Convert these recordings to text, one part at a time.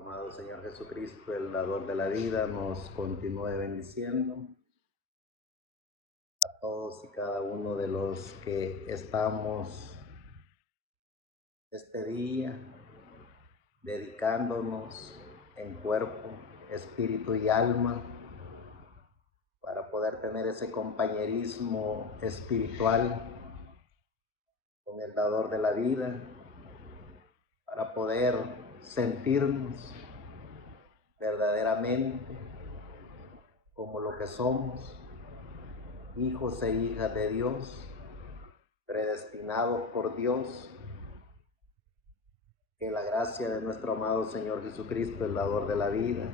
nuestro amado Señor Jesucristo, el dador de la vida, nos continúe bendiciendo a todos y cada uno de los que estamos este día dedicándonos en cuerpo, espíritu y alma para poder tener ese compañerismo espiritual con el dador de la vida, para poder sentirnos verdaderamente como lo que somos, hijos e hijas de Dios, predestinados por Dios. Que la gracia de nuestro amado Señor Jesucristo, el dador de la vida,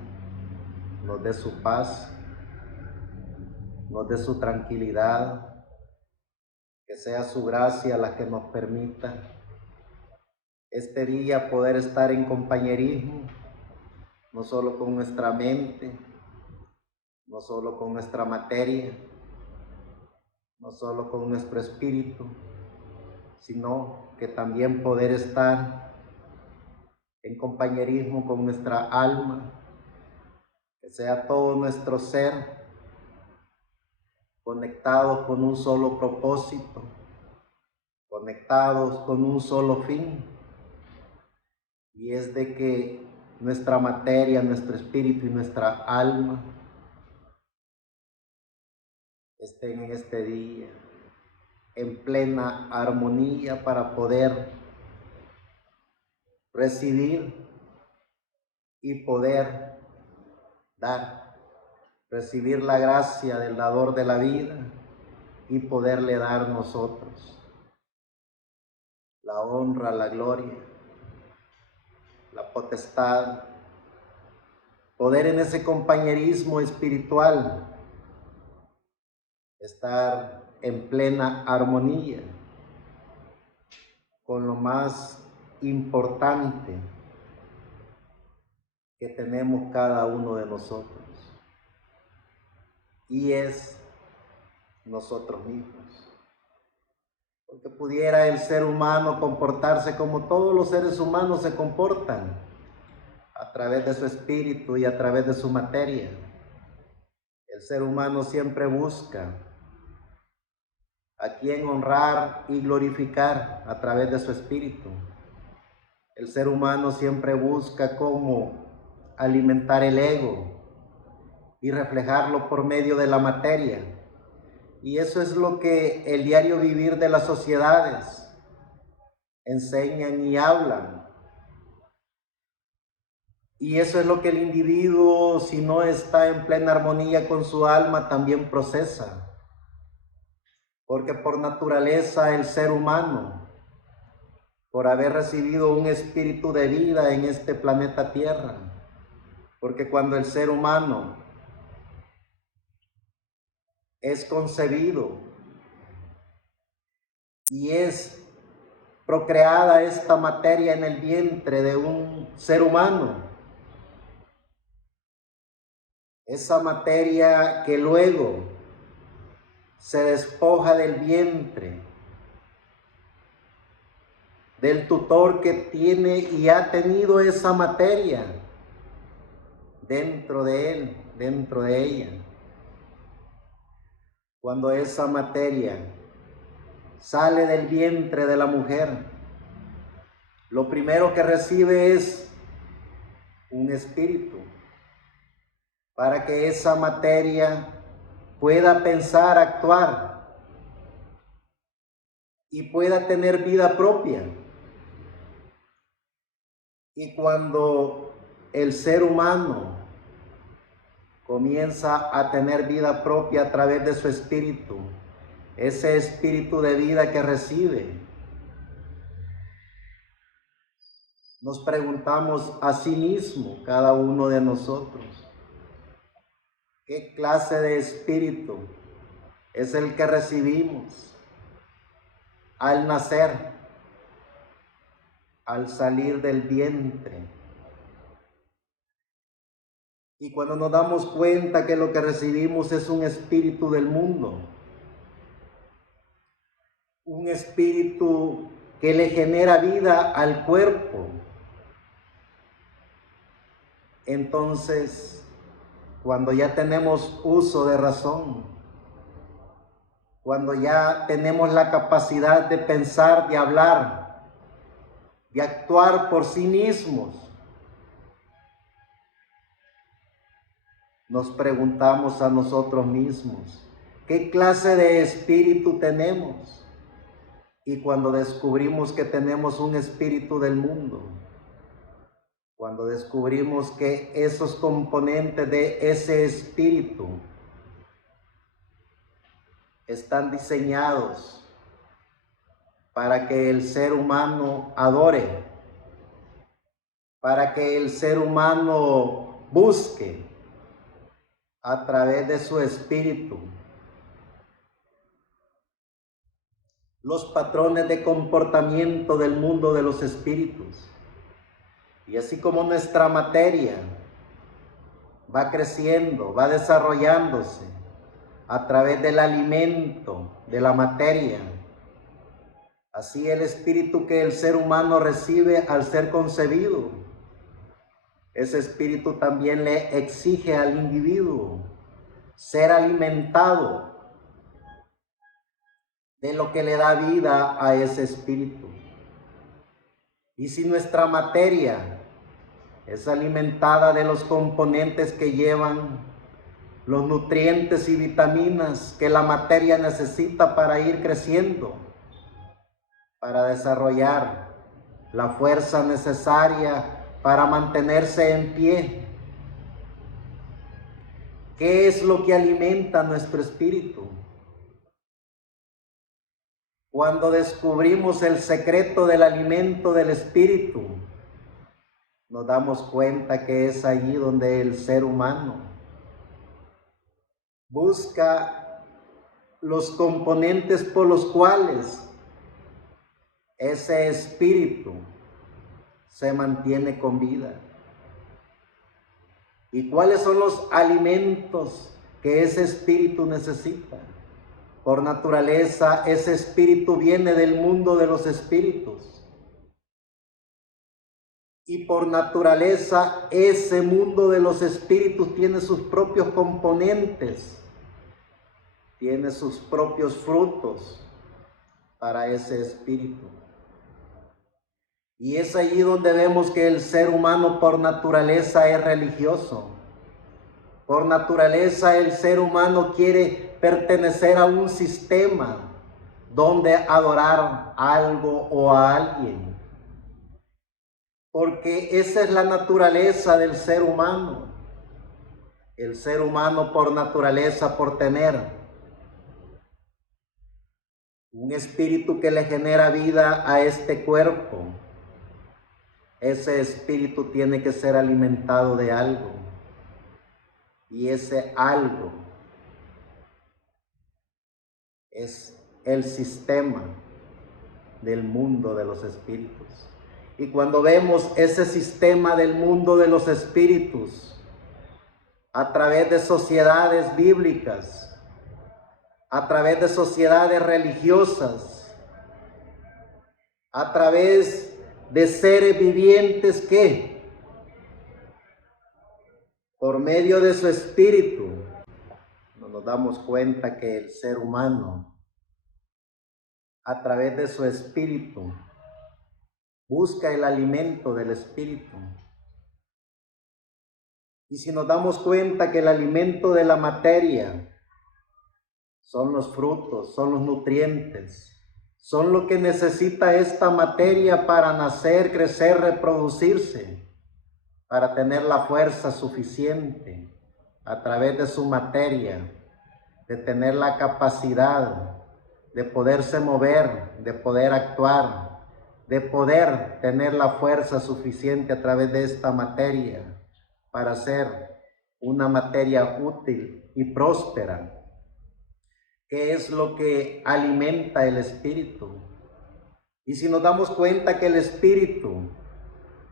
nos dé su paz, nos dé su tranquilidad, que sea su gracia la que nos permita este día poder estar en compañerismo, no solo con nuestra mente, no solo con nuestra materia, no solo con nuestro espíritu, sino que también poder estar en compañerismo con nuestra alma, que sea todo nuestro ser conectados con un solo propósito, conectados con un solo fin, y es de que nuestra materia, nuestro espíritu y nuestra alma estén en este día en plena armonía para poder recibir y poder dar, recibir la gracia del dador de la vida y poderle dar nosotros la honra, la gloria, la potestad, poder en ese compañerismo espiritual estar en plena armonía con lo más importante que tenemos cada uno de nosotros, y es nosotros mismos. Porque pudiera el ser humano comportarse como todos los seres humanos se comportan, a través de su espíritu y a través de su materia. El ser humano siempre busca a quien honrar y glorificar a través de su espíritu. El ser humano siempre busca cómo alimentar el ego y reflejarlo por medio de la materia. Y eso es lo que el diario vivir de las sociedades enseñan y hablan. Y eso es lo que el individuo, si no está en plena armonía con su alma, también procesa. Porque por naturaleza el ser humano, por haber recibido un espíritu de vida en este planeta Tierra, porque cuando el ser humano es concebido y es procreada esta materia en el vientre de un ser humano, esa materia que luego se despoja del vientre, del tutor que tiene y ha tenido esa materia dentro de él, dentro de ella. Cuando esa materia sale del vientre de la mujer, lo primero que recibe es un espíritu, para que esa materia pueda pensar, actuar y pueda tener vida propia. Y cuando el ser humano comienza a tener vida propia a través de su espíritu, ese espíritu de vida que recibe, nos preguntamos a sí mismo, cada uno de nosotros, ¿qué clase de espíritu es el que recibimos al nacer, al salir del vientre? Y cuando nos damos cuenta que lo que recibimos es un espíritu del mundo, un espíritu que le genera vida al cuerpo, Entonces, cuando ya tenemos uso de razón, cuando ya tenemos la capacidad de pensar, de hablar, de actuar por sí mismos, nos preguntamos a nosotros mismos, ¿qué clase de espíritu tenemos? Y cuando descubrimos que tenemos un espíritu del mundo, cuando descubrimos que esos componentes de ese espíritu están diseñados para que el ser humano adore, para que el ser humano busque a través de su espíritu los patrones de comportamiento del mundo de los espíritus. Y así como nuestra materia va creciendo, va desarrollándose a través del alimento de la materia, así el espíritu que el ser humano recibe al ser concebido, ese espíritu también le exige al individuo ser alimentado de lo que le da vida a ese espíritu. Y si nuestra materia es alimentada de los componentes que llevan los nutrientes y vitaminas que la materia necesita para ir creciendo, para desarrollar la fuerza necesaria para mantenerse en pie. ¿Qué es lo que alimenta nuestro espíritu? Cuando descubrimos el secreto del alimento del espíritu, nos damos cuenta que es allí donde el ser humano busca los componentes por los cuales ese espíritu se mantiene con vida. ¿Y cuáles son los alimentos que ese espíritu necesita? Por naturaleza, ese espíritu viene del mundo de los espíritus. Y por naturaleza, ese mundo de los espíritus tiene sus propios componentes, tiene sus propios frutos para ese espíritu. Y es allí donde vemos que el ser humano por naturaleza es religioso. Por naturaleza el ser humano quiere pertenecer a un sistema donde adorar algo o a alguien. Porque esa es la naturaleza del ser humano. El ser humano por naturaleza, por tener un espíritu que le genera vida a este cuerpo, ese espíritu tiene que ser alimentado de algo. Y ese algo es el sistema del mundo de los espíritus. Y cuando vemos ese sistema del mundo de los espíritus a través de sociedades bíblicas, a través de sociedades religiosas, a través de seres vivientes que, por medio de su espíritu, nos damos cuenta que el ser humano, a través de su espíritu, busca el alimento del espíritu. Y si nos damos cuenta que el alimento de la materia son los frutos, son los nutrientes, son lo que necesita esta materia para nacer, crecer, reproducirse, para tener la fuerza suficiente a través de su materia, de tener la capacidad de poderse mover, de poder actuar, de poder tener la fuerza suficiente a través de esta materia para ser una materia útil y próspera. ¿Qué es lo que alimenta el espíritu? Y si nos damos cuenta que el espíritu,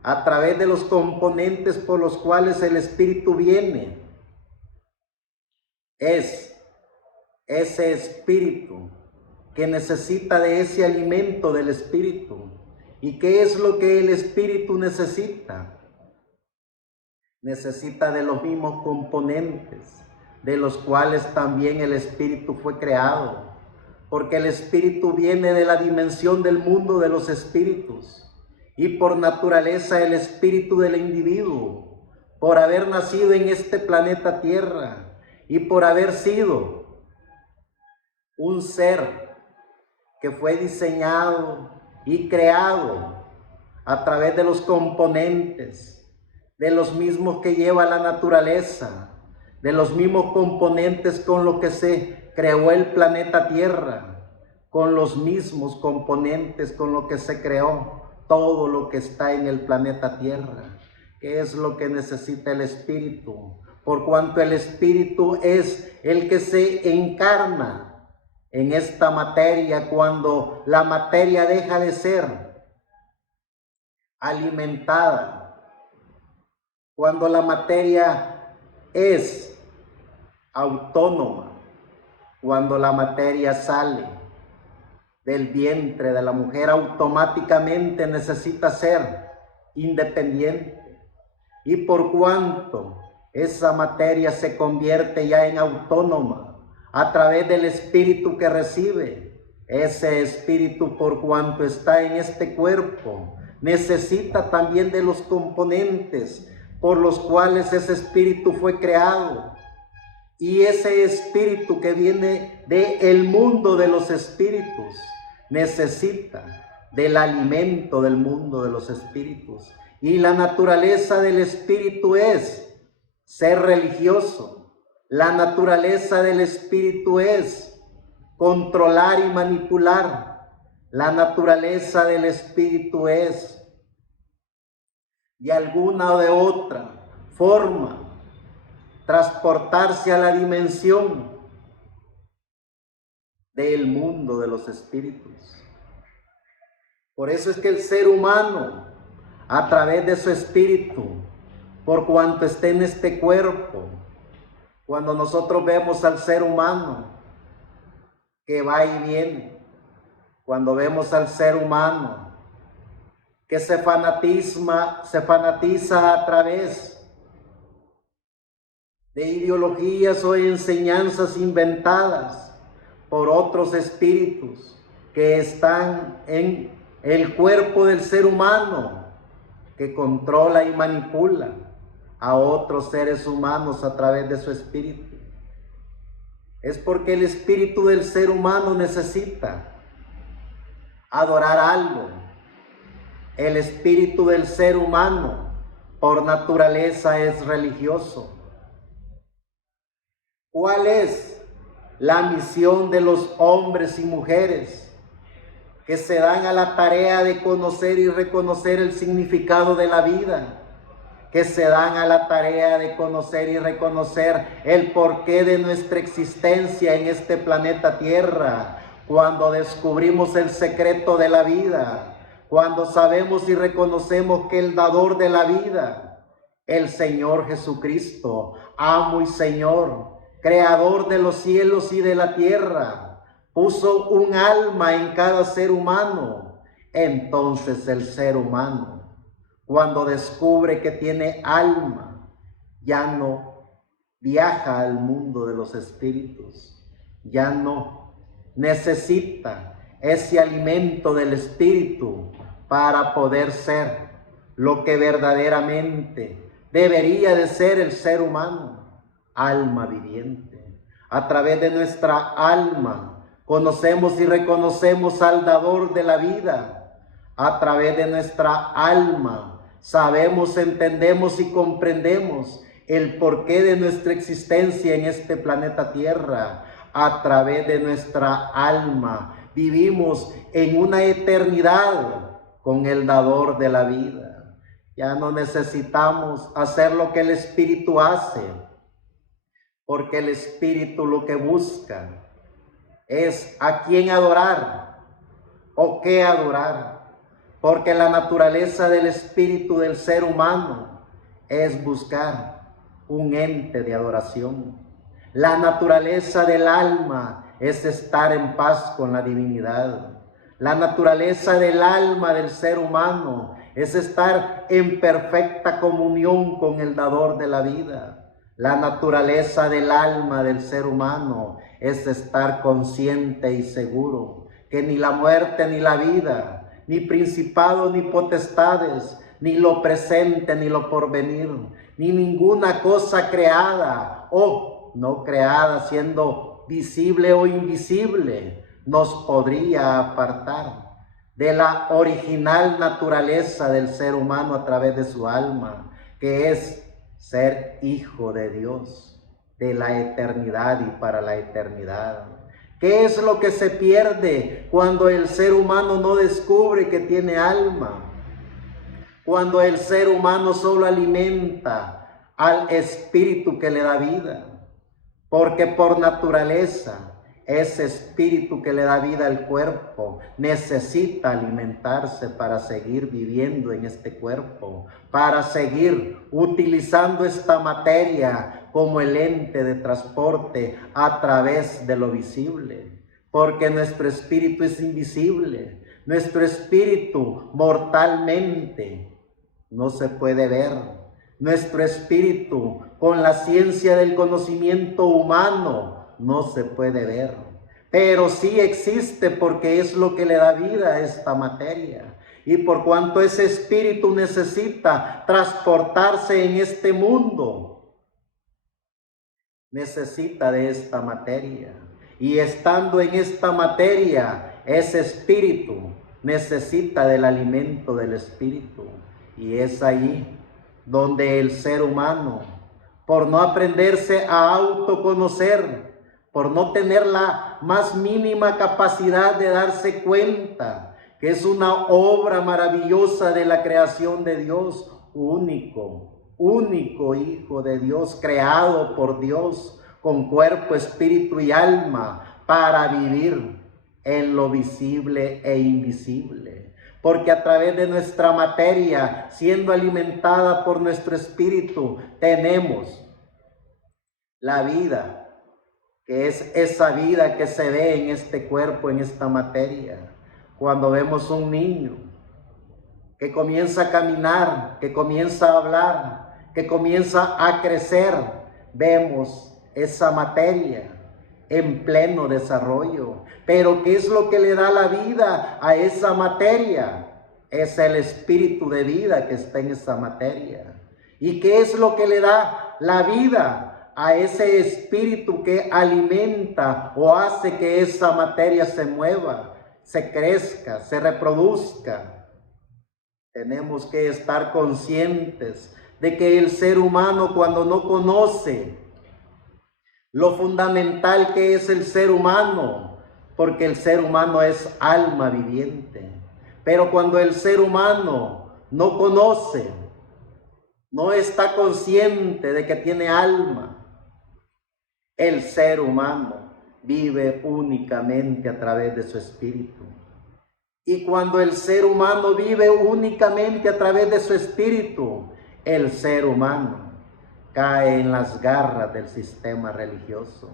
a través de los componentes por los cuales el espíritu viene, es ese espíritu que necesita de ese alimento del espíritu. ¿Y qué es lo que el espíritu necesita? necesita de los mismos componentes de los cuales también el espíritu fue creado, porque el espíritu viene de la dimensión del mundo de los espíritus, y por naturaleza el espíritu del individuo, por haber nacido en este planeta Tierra y por haber sido un ser que fue diseñado y creado a través de los componentes, de los mismos que lleva la naturaleza, de los mismos componentes con los que se creó el planeta Tierra, con los mismos componentes con los que se creó todo lo que está en el planeta Tierra. ¿Qué es lo que necesita el espíritu? Por cuanto el espíritu es el que se encarna en esta materia, cuando la materia deja de ser alimentada, cuando la materia es autónoma, cuando la materia sale del vientre de la mujer, automáticamente necesita ser independiente. Y por cuanto esa materia se convierte ya en autónoma a través del espíritu que recibe, ese espíritu, por cuanto está en este cuerpo, necesita también de los componentes por los cuales ese espíritu fue creado. Y ese espíritu que viene del mundo de los espíritus necesita del alimento del mundo de los espíritus. Y la naturaleza del espíritu es ser religioso. La naturaleza del espíritu es controlar y manipular. La naturaleza del espíritu es, de alguna o de otra forma, transportarse a la dimensión del mundo de los espíritus. Por eso es que el ser humano, a través de su espíritu, por cuanto esté en este cuerpo, cuando nosotros vemos al ser humano que va y viene, cuando vemos al ser humano que se fanatiza a través de ideologías o enseñanzas inventadas por otros espíritus que están en el cuerpo del ser humano, que controla y manipula a otros seres humanos a través de su espíritu. Es porque el espíritu del ser humano necesita adorar algo. El espíritu del ser humano por naturaleza es religioso. ¿Cuál es la misión de los hombres y mujeres que se dan a la tarea de conocer y reconocer el significado de la vida? Que se dan a la tarea de conocer y reconocer el porqué de nuestra existencia en este planeta Tierra. Cuando descubrimos el secreto de la vida, cuando sabemos y reconocemos que el dador de la vida, el Señor Jesucristo, amo y Señor, creador de los cielos y de la tierra, puso un alma en cada ser humano. Entonces el ser humano, cuando descubre que tiene alma, ya no viaja al mundo de los espíritus, ya no necesita ese alimento del espíritu para poder ser lo que verdaderamente debería de ser el ser humano, alma viviente. A través de nuestra alma conocemos y reconocemos al dador de la vida. A través de nuestra alma sabemos, entendemos y comprendemos el porqué de nuestra existencia en este planeta Tierra. A través de nuestra alma vivimos en una eternidad con el dador de la vida. Ya no necesitamos hacer lo que el espíritu hace, porque el espíritu lo que busca es a quién adorar o qué adorar, porque la naturaleza del espíritu del ser humano es buscar un ente de adoración. La naturaleza del alma es estar en paz con la divinidad. La naturaleza del alma del ser humano es estar en perfecta comunión con el dador de la vida. La naturaleza del alma del ser humano es estar consciente y seguro que ni la muerte ni la vida, ni principados ni potestades, ni lo presente ni lo porvenir, ni ninguna cosa creada o no creada, siendo visible o invisible, nos podría apartar de la original naturaleza del ser humano a través de su alma, que es ser hijo de Dios, de la eternidad y para la eternidad. ¿Qué es lo que se pierde cuando el ser humano no descubre que tiene alma? Cuando el ser humano solo alimenta al espíritu que le da vida, porque por naturaleza ese espíritu que le da vida al cuerpo necesita alimentarse para seguir viviendo en este cuerpo, para seguir utilizando esta materia como el ente de transporte a través de lo visible, porque nuestro espíritu es invisible, nuestro espíritu mortalmente no se puede ver. Nuestro espíritu, con la ciencia del conocimiento humano, no se puede ver. Pero sí existe porque es lo que le da vida a esta materia. Y por cuanto ese espíritu necesita transportarse en este mundo, necesita de esta materia. Y estando en esta materia, ese espíritu necesita del alimento del espíritu. Y es ahí donde el ser humano, por no aprenderse a autoconocer, por no tener la más mínima capacidad de darse cuenta que es una obra maravillosa de la creación de Dios, único Hijo de Dios, creado por Dios, con cuerpo, espíritu y alma, para vivir en lo visible e invisible. Porque a través de nuestra materia, siendo alimentada por nuestro espíritu, tenemos la vida, que es esa vida que se ve en este cuerpo, en esta materia. Cuando vemos un niño que comienza a caminar, que comienza a hablar, que comienza a crecer, vemos esa materia en pleno desarrollo. Pero ¿qué es lo que le da la vida a esa materia? Es el espíritu de vida que está en esa materia. ¿Y qué es lo que le da la vida a ese espíritu que alimenta o hace que esa materia se mueva, se crezca, se reproduzca? Tenemos que estar conscientes de que el ser humano, cuando no conoce lo fundamental que es el ser humano, porque el ser humano es alma viviente, pero cuando el ser humano no conoce, no está consciente de que tiene alma, el ser humano vive únicamente a través de su espíritu. Y cuando el ser humano vive únicamente a través de su espíritu, el ser humano cae en las garras del sistema religioso.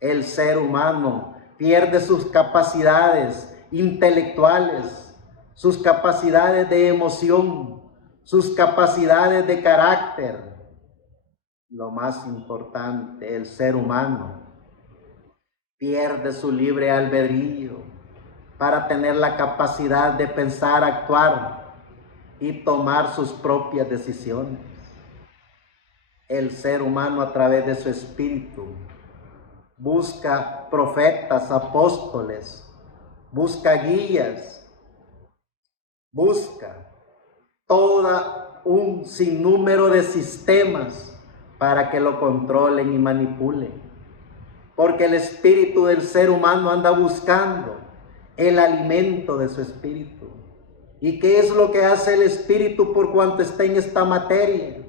El ser humano pierde sus capacidades intelectuales, sus capacidades de emoción, sus capacidades de carácter. Lo más importante, el ser humano pierde su libre albedrío para tener la capacidad de pensar, actuar y tomar sus propias decisiones. El ser humano, a través de su espíritu, busca profetas, apóstoles, busca guías, busca todo un sinnúmero de sistemas para que lo controlen y manipulen. Porque el espíritu del ser humano anda buscando el alimento de su espíritu. ¿Y qué es lo que hace el espíritu por cuanto está en esta materia?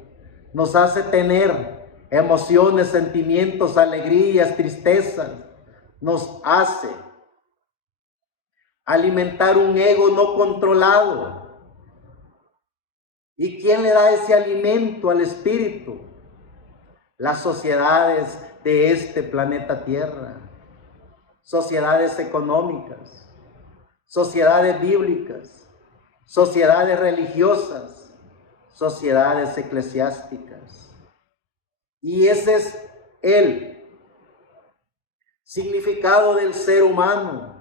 Nos hace tener emociones, sentimientos, alegrías, tristezas. Nos hace alimentar un ego no controlado. ¿Y quién le da ese alimento al espíritu? Las sociedades de este planeta Tierra, sociedades económicas, sociedades bíblicas, sociedades religiosas, sociedades eclesiásticas. Y ese es el significado del ser humano.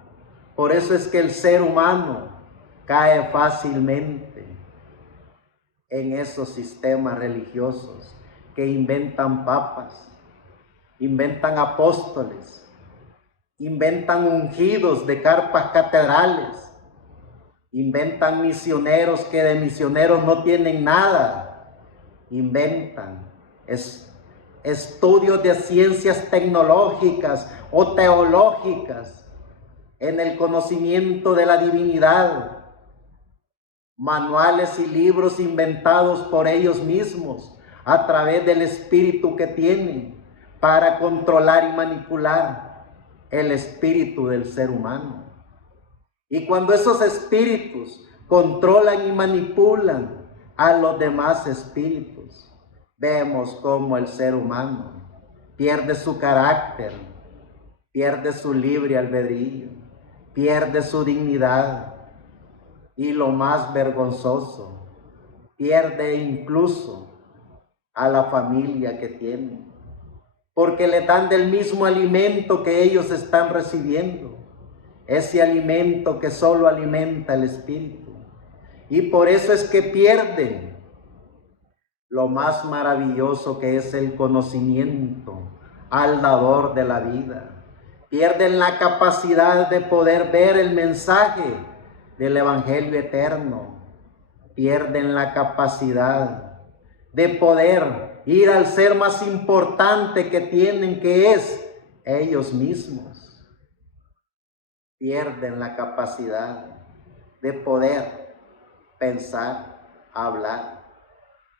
Por eso es que el ser humano cae fácilmente en esos sistemas religiosos que inventan papas, inventan apóstoles, inventan ungidos de carpas catedrales, inventan misioneros que de misioneros no tienen nada, inventan estudios de ciencias tecnológicas o teológicas en el conocimiento de la divinidad, manuales y libros inventados por ellos mismos a través del espíritu que tienen para controlar y manipular el espíritu del ser humano. Y cuando esos espíritus controlan y manipulan a los demás espíritus, vemos cómo el ser humano pierde su carácter, pierde su libre albedrío, pierde su dignidad y lo más vergonzoso, pierde incluso a la familia que tiene, porque le dan del mismo alimento que ellos están recibiendo, ese alimento que solo alimenta el espíritu. Y por eso es que pierden lo más maravilloso que es el conocimiento al dador de la vida. Pierden la capacidad de poder ver el mensaje del Evangelio eterno. Pierden la capacidad de poder ir al ser más importante que tienen, que es ellos mismos. Pierden la capacidad de poder pensar, hablar,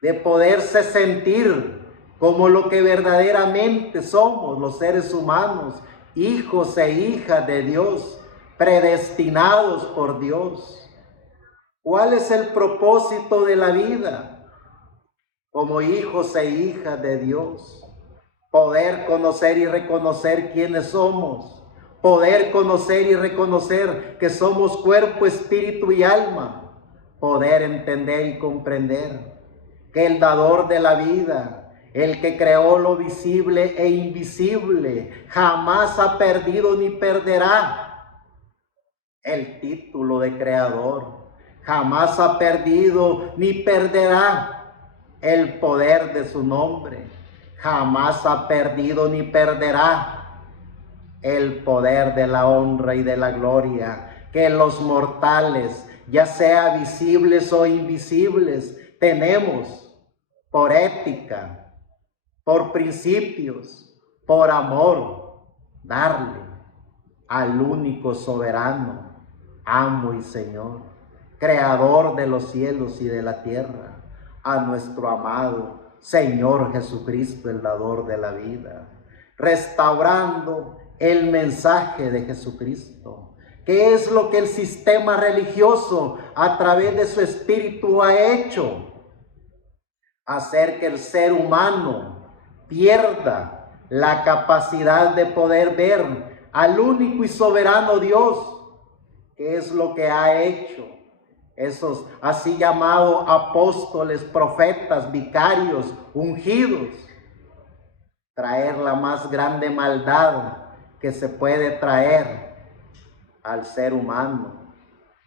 de poderse sentir como lo que verdaderamente somos los seres humanos, hijos e hijas de Dios, predestinados por Dios. ¿Cuál es el propósito de la vida? Como hijos e hijas de Dios, poder conocer y reconocer quiénes somos, poder conocer y reconocer que somos cuerpo, espíritu y alma, poder entender y comprender que el dador de la vida, el que creó lo visible e invisible, jamás ha perdido ni perderá el título de creador, jamás ha perdido ni perderá el poder de su nombre, jamás ha perdido ni perderá el poder de la honra y de la gloria que los mortales, ya sea visibles o invisibles, tenemos por ética, por principios, por amor, darle al único soberano, amo y Señor, creador de los cielos y de la tierra, a nuestro amado Señor Jesucristo, el dador de la vida, restaurando el mensaje de Jesucristo. ¿Qué es lo que el sistema religioso a través de su espíritu ha hecho? Hacer que el ser humano pierda la capacidad de poder ver al único y soberano Dios. ¿Qué es lo que ha hecho esos así llamados apóstoles, profetas, vicarios, ungidos? Traer la más grande maldad que se puede traer al ser humano,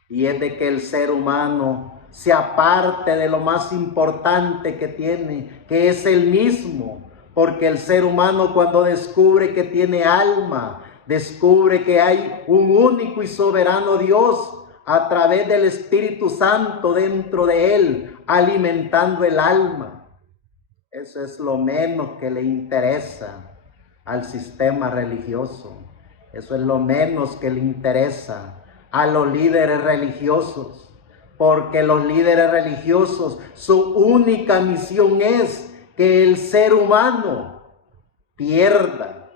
y es de que el ser humano se aparte de lo más importante que tiene, que es el mismo, porque el ser humano, cuando descubre que tiene alma, descubre que hay un único y soberano Dios a través del Espíritu Santo dentro de él, alimentando el alma. Eso es lo menos que le interesa al sistema religioso. Eso es lo menos que le interesa a los líderes religiosos, porque los líderes religiosos, su única misión es que el ser humano pierda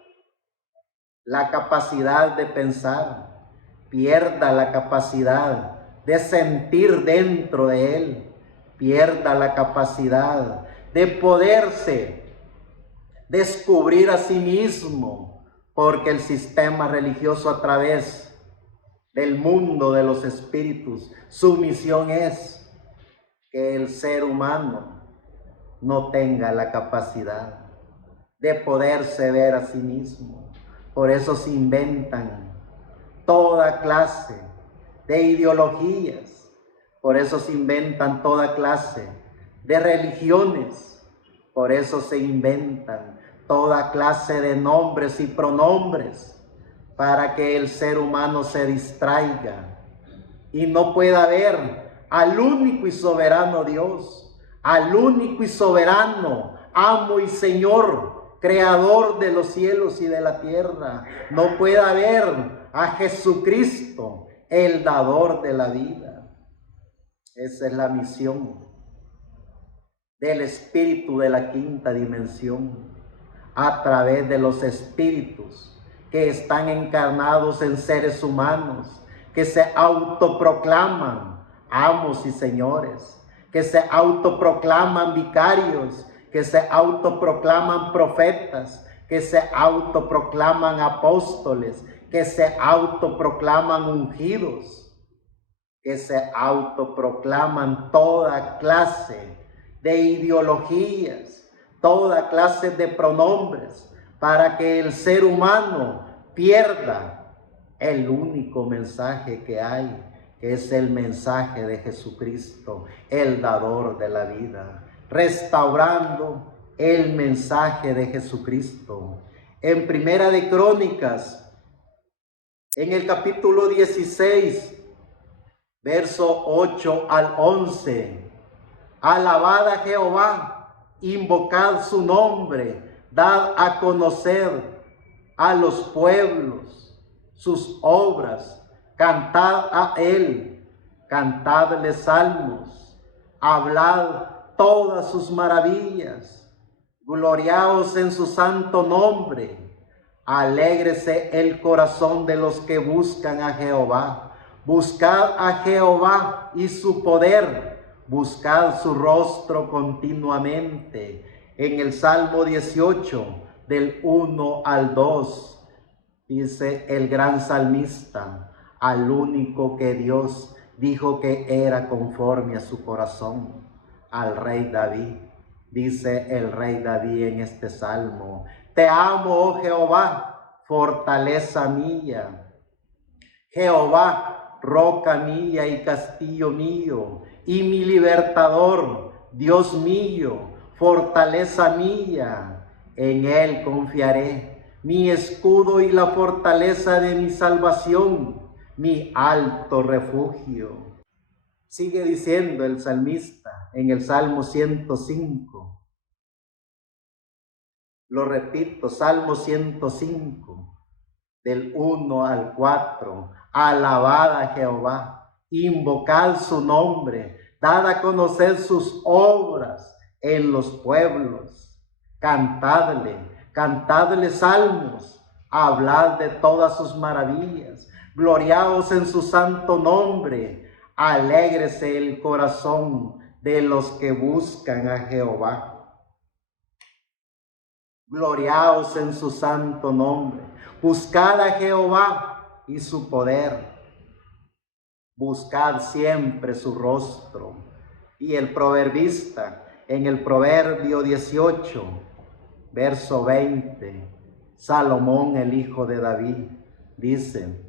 la capacidad de pensar, pierda la capacidad de sentir dentro de él, pierda la capacidad de poderse descubrir a sí mismo, porque el sistema religioso, a través del mundo de los espíritus. Su misión es que el ser humano no tenga la capacidad de poderse ver a sí mismo. Por eso se inventan toda clase de ideologías, por eso se inventan toda clase de religiones, por eso se inventan toda clase de nombres y pronombres, para que el ser humano se distraiga y no pueda ver al único y soberano Dios, al único y soberano amo y Señor, creador de los cielos y de la tierra. No pueda ver a Jesucristo, el dador de la vida. Esa es la misión del espíritu de la quinta dimensión, a través de los espíritus que están encarnados en seres humanos, que se autoproclaman amos y señores, que se autoproclaman vicarios, que se autoproclaman profetas, que se autoproclaman apóstoles, que se autoproclaman ungidos, que se autoproclaman toda clase de ideologías, toda clase de pronombres, para que el ser humano pierda el único mensaje que hay, que es el mensaje de Jesucristo, el dador de la vida, restaurando el mensaje de Jesucristo. En Primera de Crónicas, en el capítulo 16, verso 8 al 11, alabad a Jehová, invocad su nombre, dad a conocer a los pueblos sus obras, cantad a él, cantadle salmos, hablad todas sus maravillas, gloriaos en su santo nombre, alégrese el corazón de los que buscan a Jehová, buscad a Jehová y su poder, buscad su rostro continuamente. En el Salmo 18, del 1 al 2, dice el gran salmista, al único que Dios dijo que era conforme a su corazón, al rey David. Dice el rey David en este salmo, te amo, oh Jehová, fortaleza mía. Jehová, roca mía y castillo mío, y mi libertador, Dios mío, fortaleza mía, en él confiaré, mi escudo y la fortaleza de mi salvación, mi alto refugio. Sigue diciendo el salmista en el Salmo 105. Lo repito, Salmo 105, del 1 al 4. Alabad a Jehová, invocad su nombre, dad a conocer sus obras en los pueblos. Cantadle salmos, hablad de todas sus maravillas, gloriaos en su santo nombre. Alégrese el corazón de los que buscan a Jehová. Gloriaos en su santo nombre. Buscad a Jehová y su poder. Buscad siempre su rostro. Y el proverbista, en el Proverbio 18, verso 20, Salomón, el hijo de David, dice,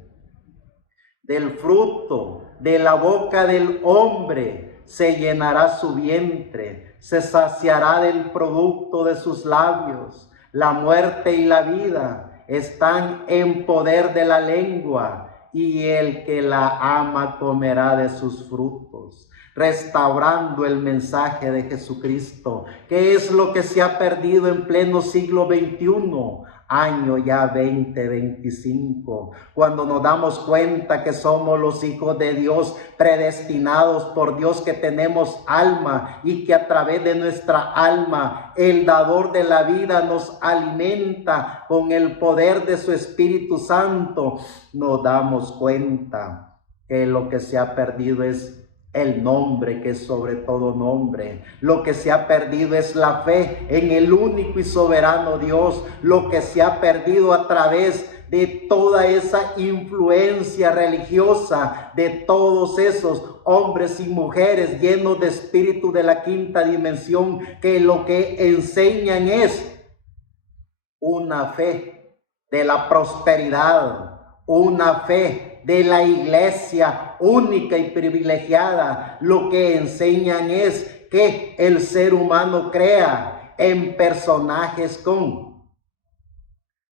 del fruto de la boca del hombre se llenará su vientre, se saciará del producto de sus labios. La muerte y la vida están en poder de la lengua, y el que la ama comerá de sus frutos. Restaurando el mensaje de Jesucristo, que es lo que se ha perdido en pleno siglo XXI, año ya 2025, cuando nos damos cuenta que somos los hijos de Dios, predestinados por Dios, que tenemos alma y que a través de nuestra alma el dador de la vida nos alimenta con el poder de su Espíritu Santo. Nos damos cuenta que lo que se ha perdido es el nombre que es sobre todo nombre. Lo que se ha perdido es la fe en el único y soberano Dios. Lo que se ha perdido a través de toda esa influencia religiosa, de todos esos hombres y mujeres llenos de espíritu de la quinta dimensión, que lo que enseñan es una fe de la prosperidad, una fe de la iglesia única y privilegiada. Lo que enseñan es que el ser humano crea en personajes con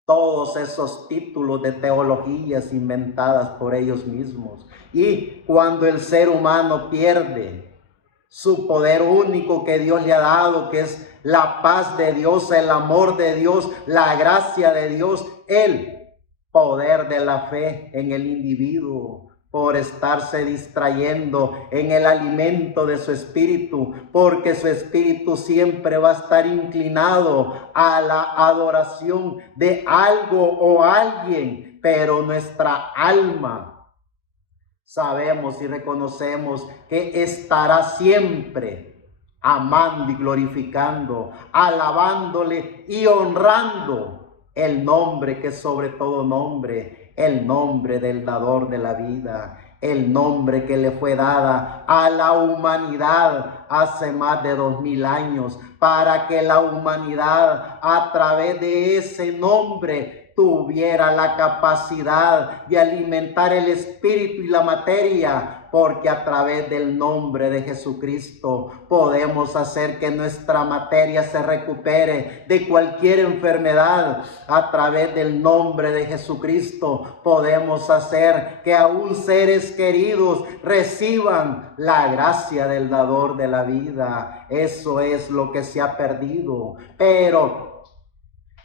todos esos títulos de teologías inventadas por ellos mismos. Y cuando el ser humano pierde su poder único que Dios le ha dado, que es la paz de Dios, el amor de Dios, la gracia de Dios, el poder de la fe en el individuo, por estarse distrayendo en el alimento de su espíritu, porque su espíritu siempre va a estar inclinado a la adoración de algo o alguien, pero nuestra alma sabemos y reconocemos que estará siempre amando y glorificando, alabándole y honrando el nombre que es sobre todo nombre, el nombre del dador de la vida, el nombre que le fue dada a la humanidad hace más de 2000 años, para que la humanidad a través de ese nombre tuviera la capacidad de alimentar el espíritu y la materia, porque a través del nombre de Jesucristo podemos hacer que nuestra materia se recupere de cualquier enfermedad. A través del nombre de Jesucristo podemos hacer que aún seres queridos reciban la gracia del dador de la vida. Eso es lo que se ha perdido, pero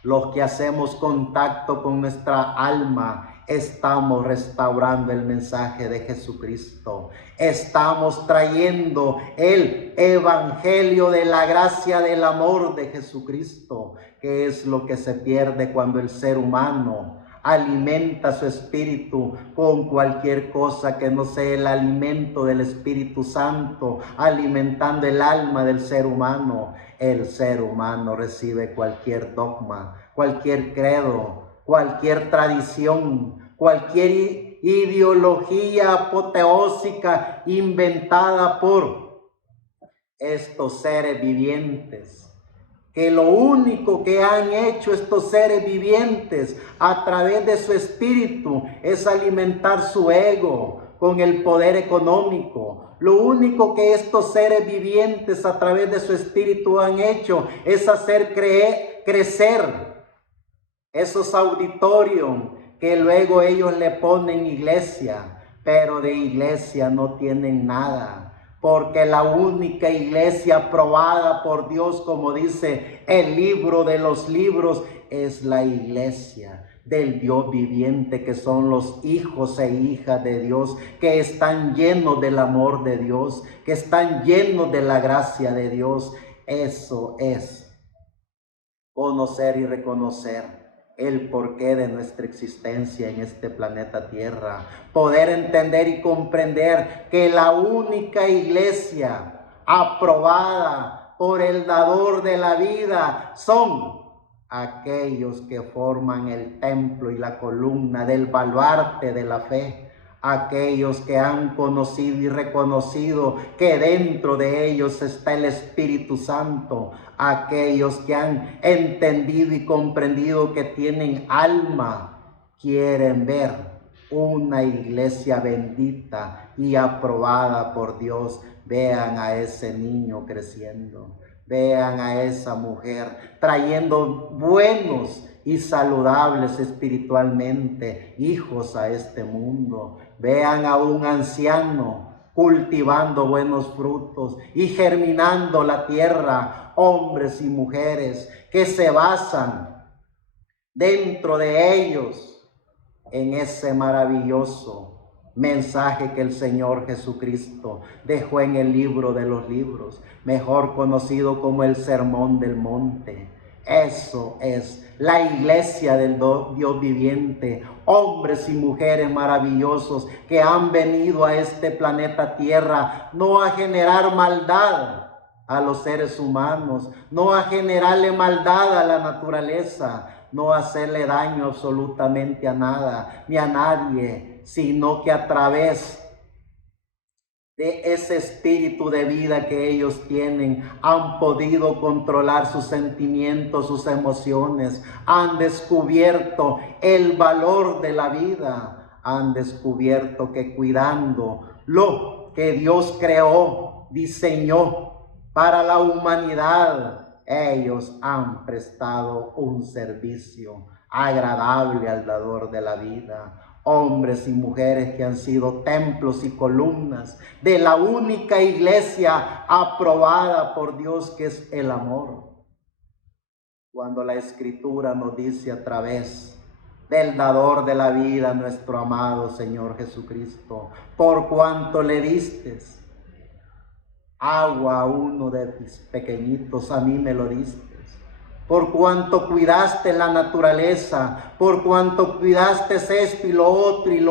los que hacemos contacto con nuestra alma, estamos restaurando el mensaje de Jesucristo. Estamos trayendo el evangelio de la gracia del amor de Jesucristo, que es lo que se pierde cuando el ser humano alimenta su espíritu con cualquier cosa que no sea el alimento del Espíritu Santo, alimentando el alma del ser humano. El ser humano recibe cualquier dogma, cualquier credo, cualquier tradición, cualquier ideología apoteósica inventada por estos seres vivientes, que lo único que han hecho estos seres vivientes a través de su espíritu es alimentar su ego con el poder económico. Lo único que estos seres vivientes a través de su espíritu han hecho es hacer crecer esos auditorios que luego ellos le ponen iglesia, pero de iglesia no tienen nada. Porque la única iglesia aprobada por Dios, como dice el libro de los libros, es la iglesia del Dios viviente, que son los hijos e hijas de Dios, que están llenos del amor de Dios, que están llenos de la gracia de Dios. Eso es conocer y reconocer el porqué de nuestra existencia en este planeta Tierra. Poder entender y comprender que la única iglesia aprobada por el dador de la vida son aquellos que forman el templo y la columna del baluarte de la fe. Aquellos que han conocido y reconocido que dentro de ellos está el Espíritu Santo. Aquellos que han entendido y comprendido que tienen alma, quieren ver una iglesia bendita y aprobada por Dios. Vean a ese niño creciendo. Vean a esa mujer trayendo buenos y saludables espiritualmente hijos a este mundo. Vean a un anciano cultivando buenos frutos y germinando la tierra. Hombres y mujeres que se basan dentro de ellos en ese maravilloso mensaje que el Señor Jesucristo dejó en el libro de los libros, mejor conocido como el Sermón del Monte. Eso es la iglesia del Dios viviente, hombres y mujeres maravillosos que han venido a este planeta Tierra no a generar maldad a los seres humanos, no a generarle maldad a la naturaleza, no hacerle daño absolutamente a nada ni a nadie, sino que a través de ese espíritu de vida que ellos tienen, han podido controlar sus sentimientos, sus emociones, han descubierto el valor de la vida, han descubierto que cuidando lo que Dios creó, diseñó para la humanidad, ellos han prestado un servicio agradable al dador de la vida. Hombres y mujeres que han sido templos y columnas de la única iglesia aprobada por Dios, que es el amor. Cuando la Escritura nos dice a través del dador de la vida, nuestro amado Señor Jesucristo, por cuanto le distes agua a uno de tus pequeñitos, a mí me lo diste. Por cuanto cuidaste la naturaleza, por cuanto cuidaste esto y lo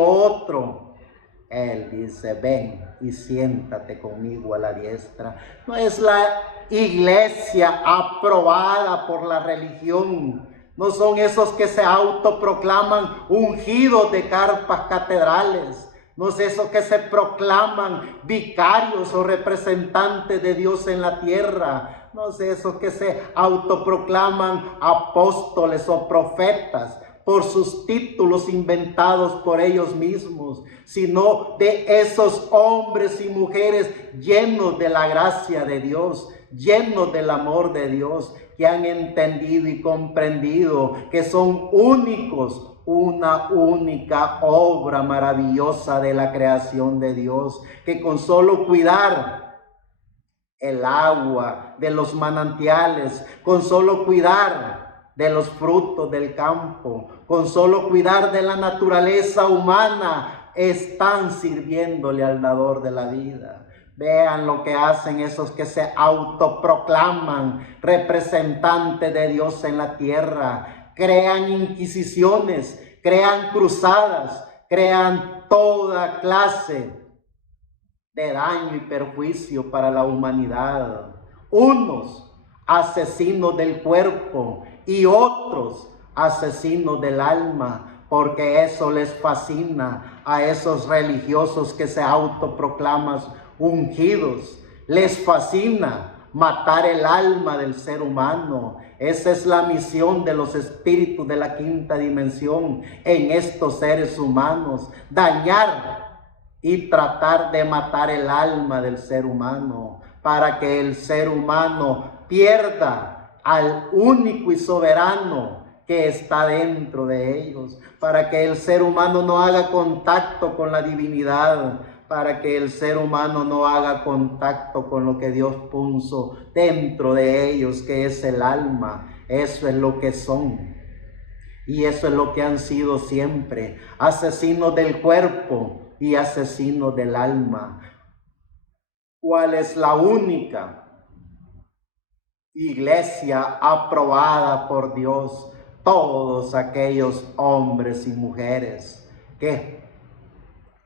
otro. Él dice, ven y siéntate conmigo a la diestra. No es la iglesia aprobada por la religión. No son esos que se autoproclaman ungidos de carpas catedrales. No es esos que se proclaman vicarios o representantes de Dios en la tierra. No es esos que se autoproclaman apóstoles o profetas por sus títulos inventados por ellos mismos, sino de esos hombres y mujeres llenos de la gracia de Dios, llenos del amor de Dios, que han entendido y comprendido que son únicos, una única obra maravillosa de la creación de Dios, que con solo cuidar el agua de los manantiales, con solo cuidar de los frutos del campo, con solo cuidar de la naturaleza humana, están sirviéndole al dador de la vida. Vean lo que hacen esos que se autoproclaman representantes de Dios en la tierra. Crean inquisiciones, crean cruzadas, crean toda clase de daño y perjuicio para la humanidad. Unos asesinos del cuerpo y otros asesinos del alma, porque eso les fascina a esos religiosos que se autoproclaman ungidos. Les fascina matar el alma del ser humano. Esa es la misión de los espíritus de la quinta dimensión en estos seres humanos, dañar y tratar de matar el alma del ser humano, para que el ser humano pierda al único y soberano que está dentro de ellos, para que el ser humano no haga contacto con la divinidad, para que el ser humano no haga contacto con lo que Dios puso dentro de ellos, que es el alma. Eso es lo que son. Y eso es lo que han sido siempre, asesinos del cuerpo y asesinos del alma. ¿Cuál es la única iglesia aprobada por Dios? Todos aquellos hombres y mujeres que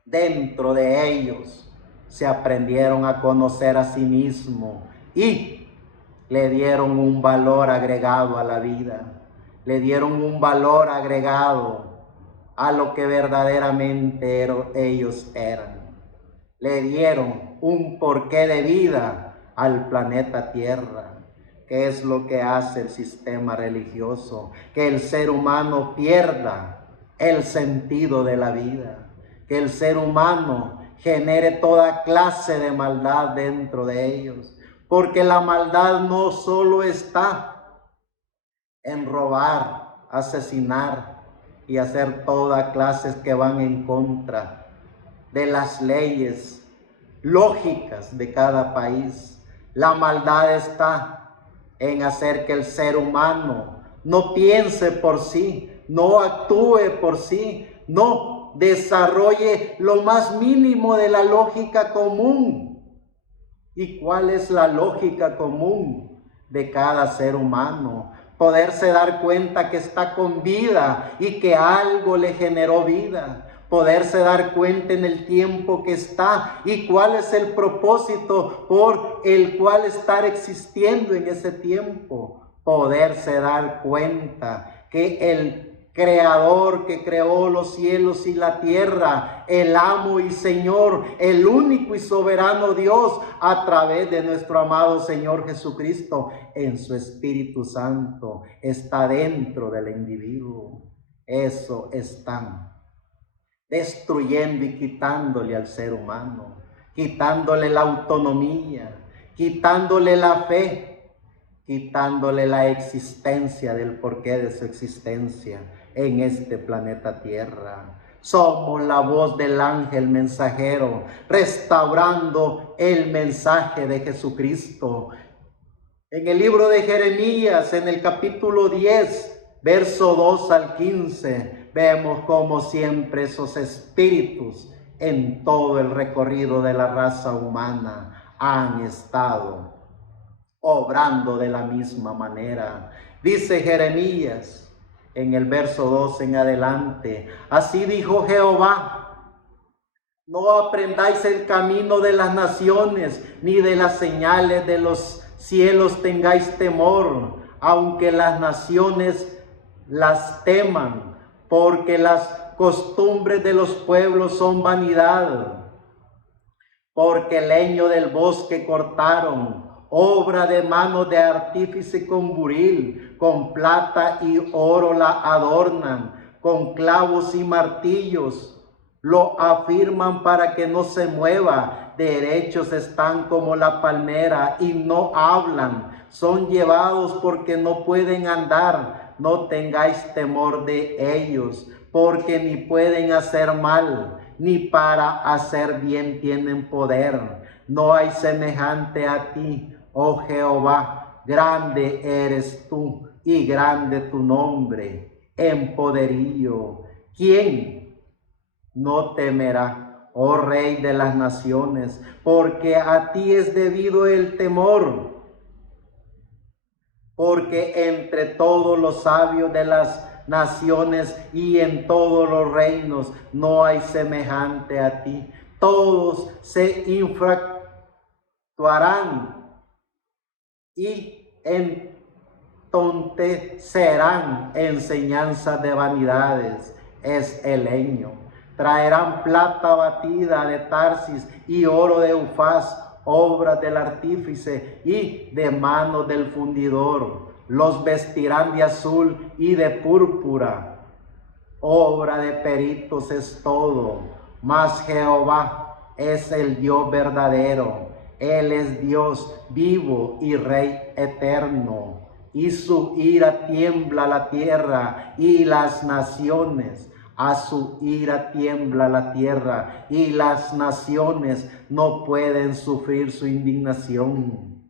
dentro de ellos se aprendieron a conocer a sí mismos y le dieron un valor agregado a la vida, le dieron un valor agregado a lo que verdaderamente ellos eran. Le dieron un porqué de vida al planeta Tierra. ¿Qué es lo que hace el sistema religioso? Que el ser humano pierda el sentido de la vida, que el ser humano genere toda clase de maldad dentro de ellos, porque la maldad no solo está en robar, asesinar y hacer toda clase que van en contra de las leyes lógicas de cada país. La maldad está en hacer que el ser humano no piense por sí, no actúe por sí, no desarrolle lo más mínimo de la lógica común. ¿Y cuál es la lógica común de cada ser humano? Poderse dar cuenta que está con vida y que algo le generó vida. Poderse dar cuenta en el tiempo que está y cuál es el propósito por el cual estar existiendo en ese tiempo. Poderse dar cuenta que el Creador que creó los cielos y la tierra, el amo y Señor, el único y soberano Dios, a través de nuestro amado Señor Jesucristo, en su Espíritu Santo, está dentro del individuo. Eso están destruyendo y quitándole al ser humano, quitándole la autonomía, quitándole la fe, quitándole la existencia del porqué de su existencia en este planeta Tierra. Somos la voz del ángel mensajero, restaurando el mensaje de Jesucristo. En el libro de Jeremías, en el capítulo 10, verso 2 al 15, vemos como siempre esos espíritus en todo el recorrido de la raza humana han estado obrando de la misma manera. Dice Jeremías en el verso 2 en adelante: así dijo Jehová, no aprendáis el camino de las naciones, ni de las señales de los cielos tengáis temor, aunque las naciones las teman, porque las costumbres de los pueblos son vanidad. Porque el leño del bosque cortaron, obra de manos de artífice con buril, con plata y oro la adornan, con clavos y martillos lo afirman para que no se mueva. Derechos están como la palmera y no hablan, son llevados porque no pueden andar. No tengáis temor de ellos, porque ni pueden hacer mal, ni para hacer bien tienen poder. No hay semejante a ti, oh Jehová, grande eres tú y grande tu nombre en poderío. ¿Quién no temerá, oh Rey de las naciones? Porque a ti es debido el temor. Porque entre todos los sabios de las naciones y en todos los reinos no hay semejante a ti. Todos se infractuarán y entontecerán enseñanzas de vanidades. Es el leño. Traerán plata batida de Tarsis y oro de Ufaz, obras del artífice y de manos del fundidor. Los vestirán de azul y de púrpura, obra de peritos es todo. Mas Jehová es el Dios verdadero, Él es Dios vivo y Rey eterno, y su ira tiembla la tierra y las naciones. A su ira tiembla la tierra y las naciones no pueden sufrir su indignación.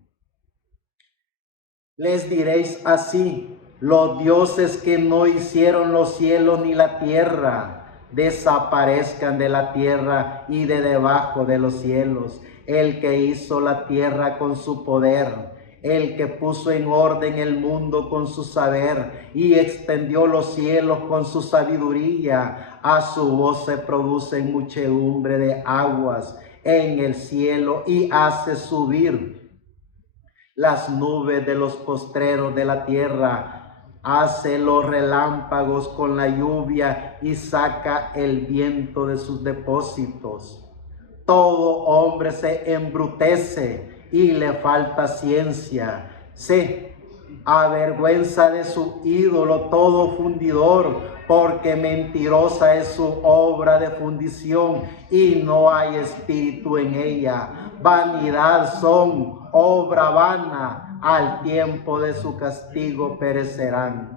Les diréis así: los dioses que no hicieron los cielos ni la tierra, desaparezcan de la tierra y de debajo de los cielos. El que hizo la tierra con su poder, el que puso en orden el mundo con su saber y extendió los cielos con su sabiduría. A su voz se producen muchedumbre de aguas en el cielo y hace subir las nubes de los postreros de la tierra. Hace los relámpagos con la lluvia y saca el viento de sus depósitos. Todo hombre se embrutece y le falta ciencia. Se avergüenza de su ídolo todo fundidor, porque mentirosa es su obra de fundición y no hay espíritu en ella. Vanidad son, obra vana, al tiempo de su castigo perecerán.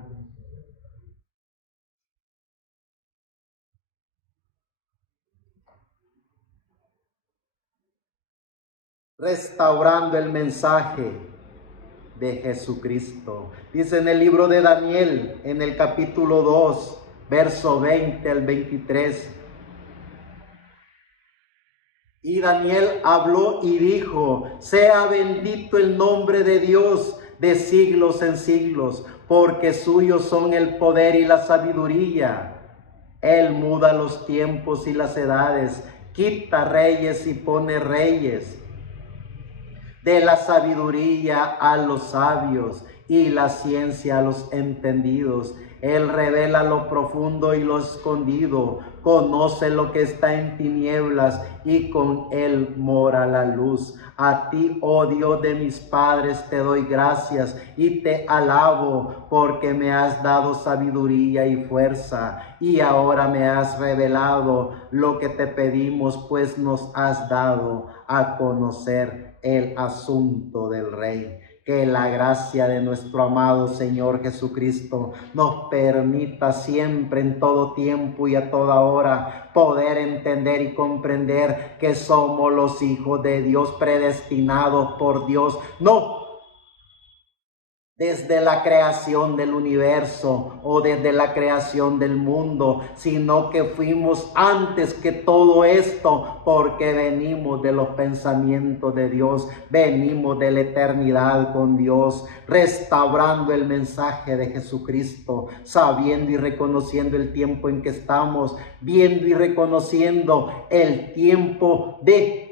Restaurando el mensaje de Jesucristo. Dice en el libro de Daniel, en el capítulo 2, verso 20 al 23. Y Daniel habló y dijo: sea bendito el nombre de Dios de siglos en siglos, porque suyos son el poder y la sabiduría. Él muda los tiempos y las edades, quita reyes y pone reyes. De la sabiduría a los sabios y la ciencia a los entendidos. Él revela lo profundo y lo escondido, conoce lo que está en tinieblas y con Él mora la luz. A ti, oh Dios de mis padres, te doy gracias y te alabo porque me has dado sabiduría y fuerza y ahora me has revelado lo que te pedimos, pues nos has dado a conocer el asunto del Rey. Que la gracia de nuestro amado Señor Jesucristo nos permita siempre, en todo tiempo y a toda hora, poder entender y comprender que somos los hijos de Dios, predestinados por Dios, no desde la creación del universo o desde la creación del mundo, sino que fuimos antes que todo esto, porque venimos de los pensamientos de Dios, venimos de la eternidad con Dios, restaurando el mensaje de Jesucristo, sabiendo y reconociendo el tiempo en que estamos, viendo y reconociendo el tiempo de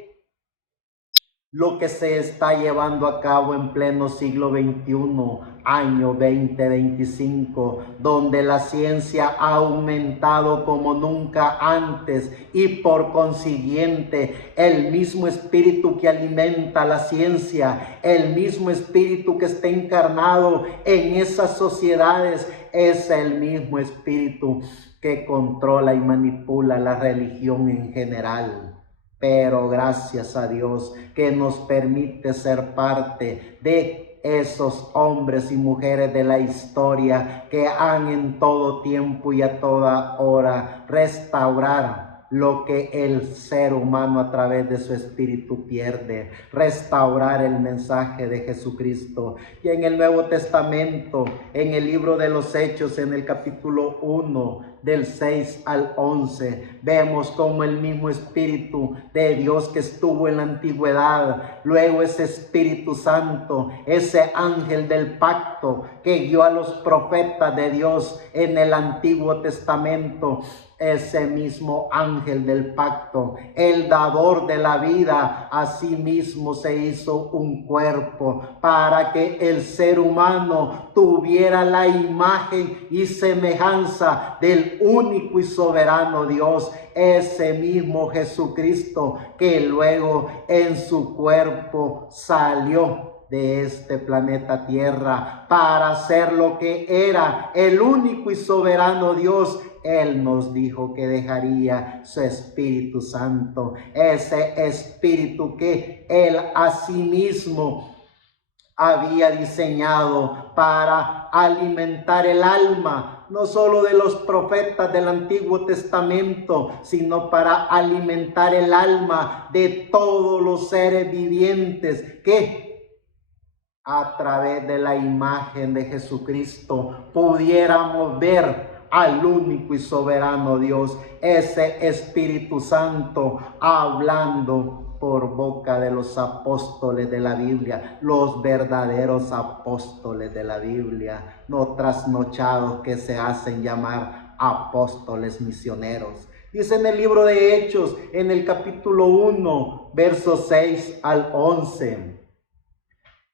lo que se está llevando a cabo en pleno siglo XXI, año 2025, donde la ciencia ha aumentado como nunca antes y por consiguiente el mismo espíritu que alimenta la ciencia, el mismo espíritu que está encarnado en esas sociedades, es el mismo espíritu que controla y manipula la religión en general. Pero gracias a Dios que nos permite ser parte de esos hombres y mujeres de la historia que han en todo tiempo y a toda hora restaurar lo que el ser humano a través de su espíritu pierde, restaurar el mensaje de Jesucristo. Y en el Nuevo Testamento, en el libro de los Hechos, en el capítulo 1, del 6 al 11, vemos como el mismo Espíritu de Dios que estuvo en la antigüedad, luego ese Espíritu Santo, ese ángel del pacto que guió a los profetas de Dios en el Antiguo Testamento, ese mismo ángel del pacto, el dador de la vida, asimismo se hizo un cuerpo para que el ser humano tuviera la imagen y semejanza del único y soberano Dios, ese mismo Jesucristo que luego en su cuerpo salió de este planeta Tierra para ser lo que era el único y soberano Dios. Él nos dijo que dejaría su Espíritu Santo, ese Espíritu que Él asimismo había diseñado para alimentar el alma, no solo de los profetas del Antiguo Testamento, sino para alimentar el alma de todos los seres vivientes que a través de la imagen de Jesucristo pudiéramos ver al único y soberano Dios, ese Espíritu Santo hablando por boca de los apóstoles de la Biblia, los verdaderos apóstoles de la Biblia, no trasnochados que se hacen llamar apóstoles misioneros. Dice en el libro de Hechos, en el capítulo 1, versos 6 al 11.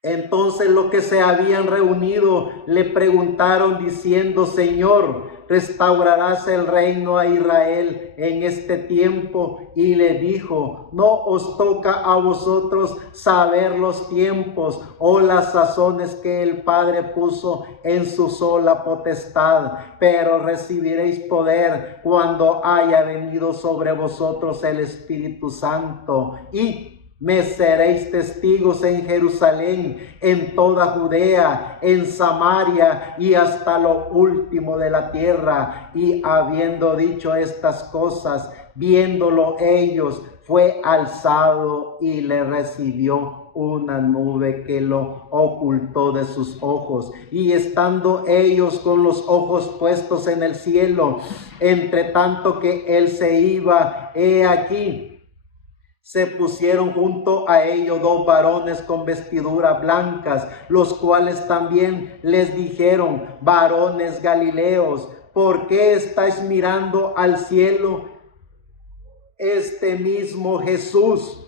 Entonces los que se habían reunido le preguntaron diciendo: Señor, ¿restaurarás el reino a Israel en este tiempo? Y le dijo: no os toca a vosotros saber los tiempos o las sazones que el Padre puso en su sola potestad, pero recibiréis poder cuando haya venido sobre vosotros el Espíritu Santo, y me seréis testigos en Jerusalén, en toda Judea, en Samaria y hasta lo último de la tierra. Y habiendo dicho estas cosas, viéndolo ellos, fue alzado y le recibió una nube que lo ocultó de sus ojos. Y estando ellos con los ojos puestos en el cielo, entre tanto que él se iba, he aquí, se pusieron junto a ellos dos varones con vestiduras blancas, los cuales también les dijeron: varones Galileos, ¿por qué estáis mirando al cielo? Este mismo Jesús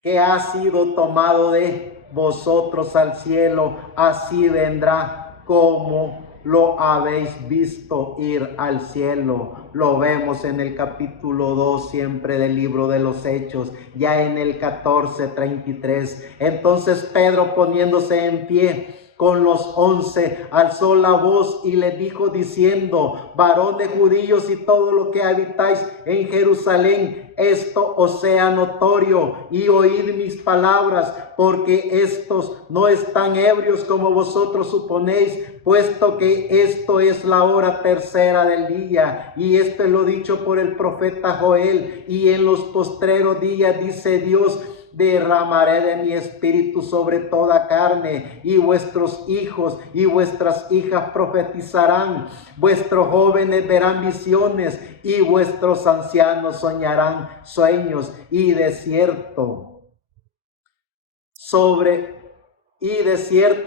que ha sido tomado de vosotros al cielo, así vendrá como lo habéis visto ir al cielo. Lo vemos en el capítulo 2 siempre del libro de los Hechos, ya en el 14:33. Entonces Pedro, poniéndose en pie con los 11, alzó la voz y le dijo diciendo: varones judíos y todo lo que habitáis en Jerusalén, esto os sea notorio y oíd mis palabras, porque estos no están ebrios como vosotros suponéis, puesto que esto es la hora tercera del día. Y esto es lo dicho por el profeta Joel: y en los postreros días, dice Dios, derramaré de mi espíritu sobre toda carne, y vuestros hijos y vuestras hijas profetizarán, vuestros jóvenes verán visiones, y vuestros ancianos soñarán sueños. Y desierto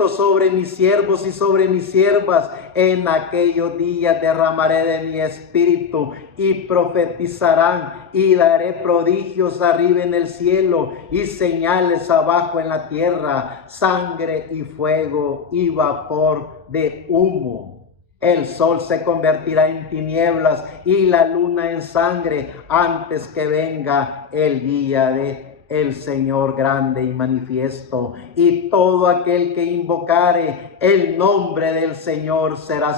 sobre mis siervos y sobre mis siervas, en aquellos días derramaré de mi espíritu, y profetizarán, y daré prodigios arriba en el cielo y señales abajo en la tierra, sangre y fuego y vapor de humo. El sol se convertirá en tinieblas y la luna en sangre antes que venga el día de el Señor grande y manifiesto. Y todo aquel que invocare el nombre del Señor será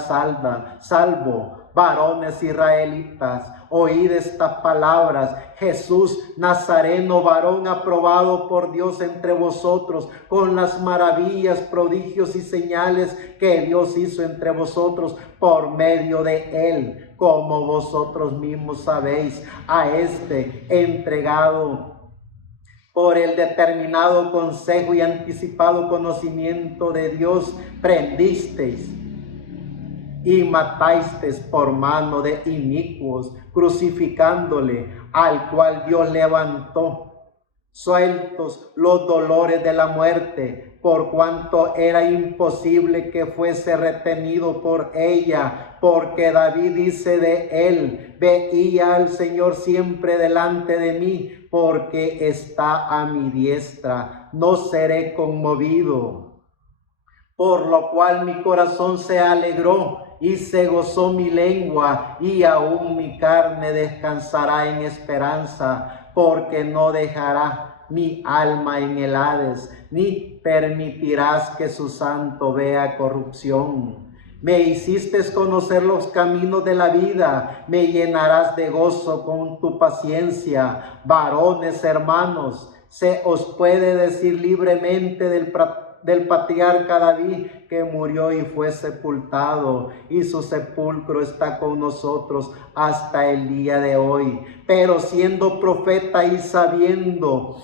salvo. Varones israelitas, oíd estas palabras: Jesús Nazareno, varón aprobado por Dios entre vosotros, con las maravillas, prodigios y señales que Dios hizo entre vosotros por medio de él, como vosotros mismos sabéis. A este entregado por el determinado consejo y anticipado conocimiento de Dios, prendisteis y matasteis por mano de inicuos, crucificándole, al cual Dios levantó, sueltos los dolores de la muerte, por cuanto era imposible que fuese retenido por ella, porque David dice de él: veía al Señor siempre delante de mí, porque está a mi diestra, no seré conmovido. Por lo cual mi corazón se alegró y se gozó mi lengua, y aún mi carne descansará en esperanza, porque no dejará mi alma en el Hades, ni permitirás que su santo vea corrupción. Me hiciste conocer los caminos de la vida, me llenarás de gozo con tu paciencia. Varones hermanos, se os puede decir libremente del patriarca David, que murió y fue sepultado, y su sepulcro está con nosotros hasta el día de hoy. Pero siendo profeta y sabiendo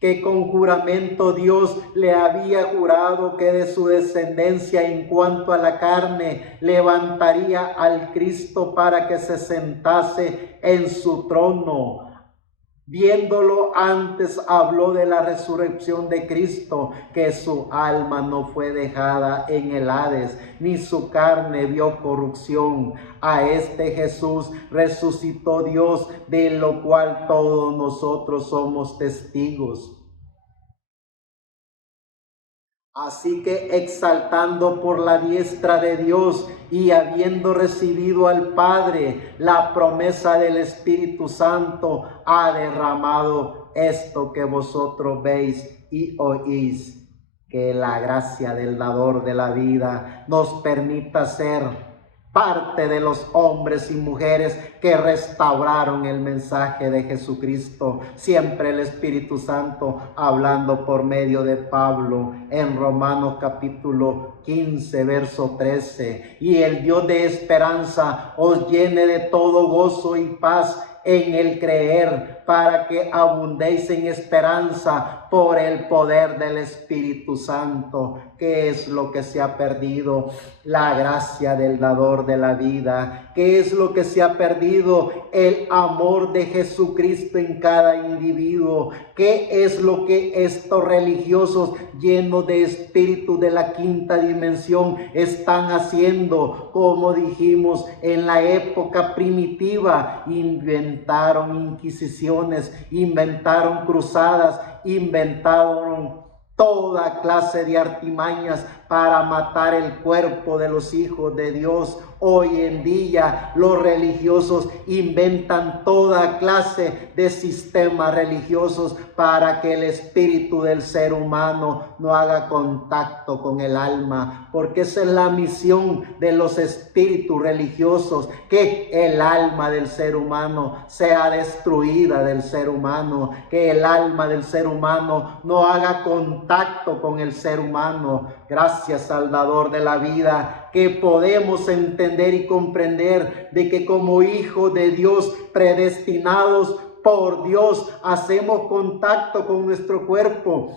que con juramento Dios le había jurado que de su descendencia en cuanto a la carne levantaría al Cristo para que se sentase en su trono, viéndolo antes, habló de la resurrección de Cristo, que su alma no fue dejada en el Hades, ni su carne vio corrupción. A este Jesús resucitó Dios, de lo cual todos nosotros somos testigos. Así que, exaltando por la diestra de Dios y habiendo recibido al Padre la promesa del Espíritu Santo, ha derramado esto que vosotros veis y oís. Que la gracia del dador de la vida nos permita ser parte de los hombres y mujeres que restauraron el mensaje de Jesucristo. Siempre el Espíritu Santo hablando por medio de Pablo en Romanos capítulo 15, verso 13. Y el Dios de esperanza os llene de todo gozo y paz en el creer, para que abundéis en esperanza por el poder del Espíritu Santo. ¿Qué es lo que se ha perdido? La gracia del dador de la vida. ¿Qué es lo que se ha perdido? El amor de Jesucristo en cada individuo. ¿Qué es lo que estos religiosos llenos de espíritu de la quinta dimensión están haciendo? Como dijimos, en la época primitiva inventaron inquisiciones, inventaron cruzadas, inventaron toda clase de artimañas para matar el cuerpo de los hijos de Dios. Hoy en día los religiosos inventan toda clase de sistemas religiosos para que el espíritu del ser humano no haga contacto con el alma, porque esa es la misión de los espíritus religiosos, que el alma del ser humano sea destruida del ser humano, que el alma del ser humano no haga contacto con el ser humano. Gracias, Salvador de la vida, que podemos entender y comprender de que como hijos de Dios predestinados por Dios hacemos contacto con nuestro cuerpo,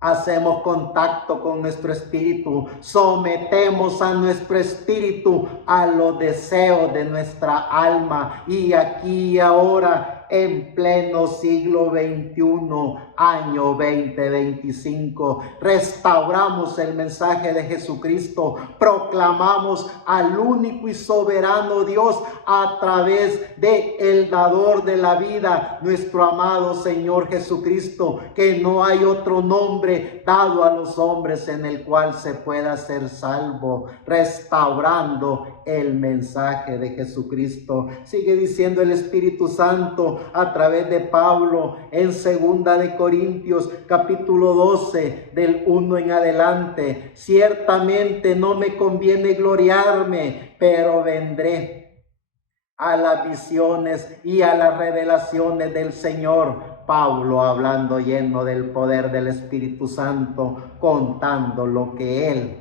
hacemos contacto con nuestro espíritu, sometemos a nuestro espíritu a los deseos de nuestra alma, y aquí y ahora, en pleno siglo XXI, año 2025, restauramos el mensaje de Jesucristo, proclamamos al único y soberano Dios a través de el dador de la vida, nuestro amado Señor Jesucristo, que no hay otro nombre dado a los hombres en el cual se pueda ser salvo, restaurando el mensaje de Jesucristo. Sigue diciendo el Espíritu Santo a través de Pablo en 2 de Corintios capítulo 12 del 1 en adelante: ciertamente no me conviene gloriarme, pero vendré a las visiones y a las revelaciones del Señor. Pablo hablando lleno del poder del Espíritu Santo, contando lo que él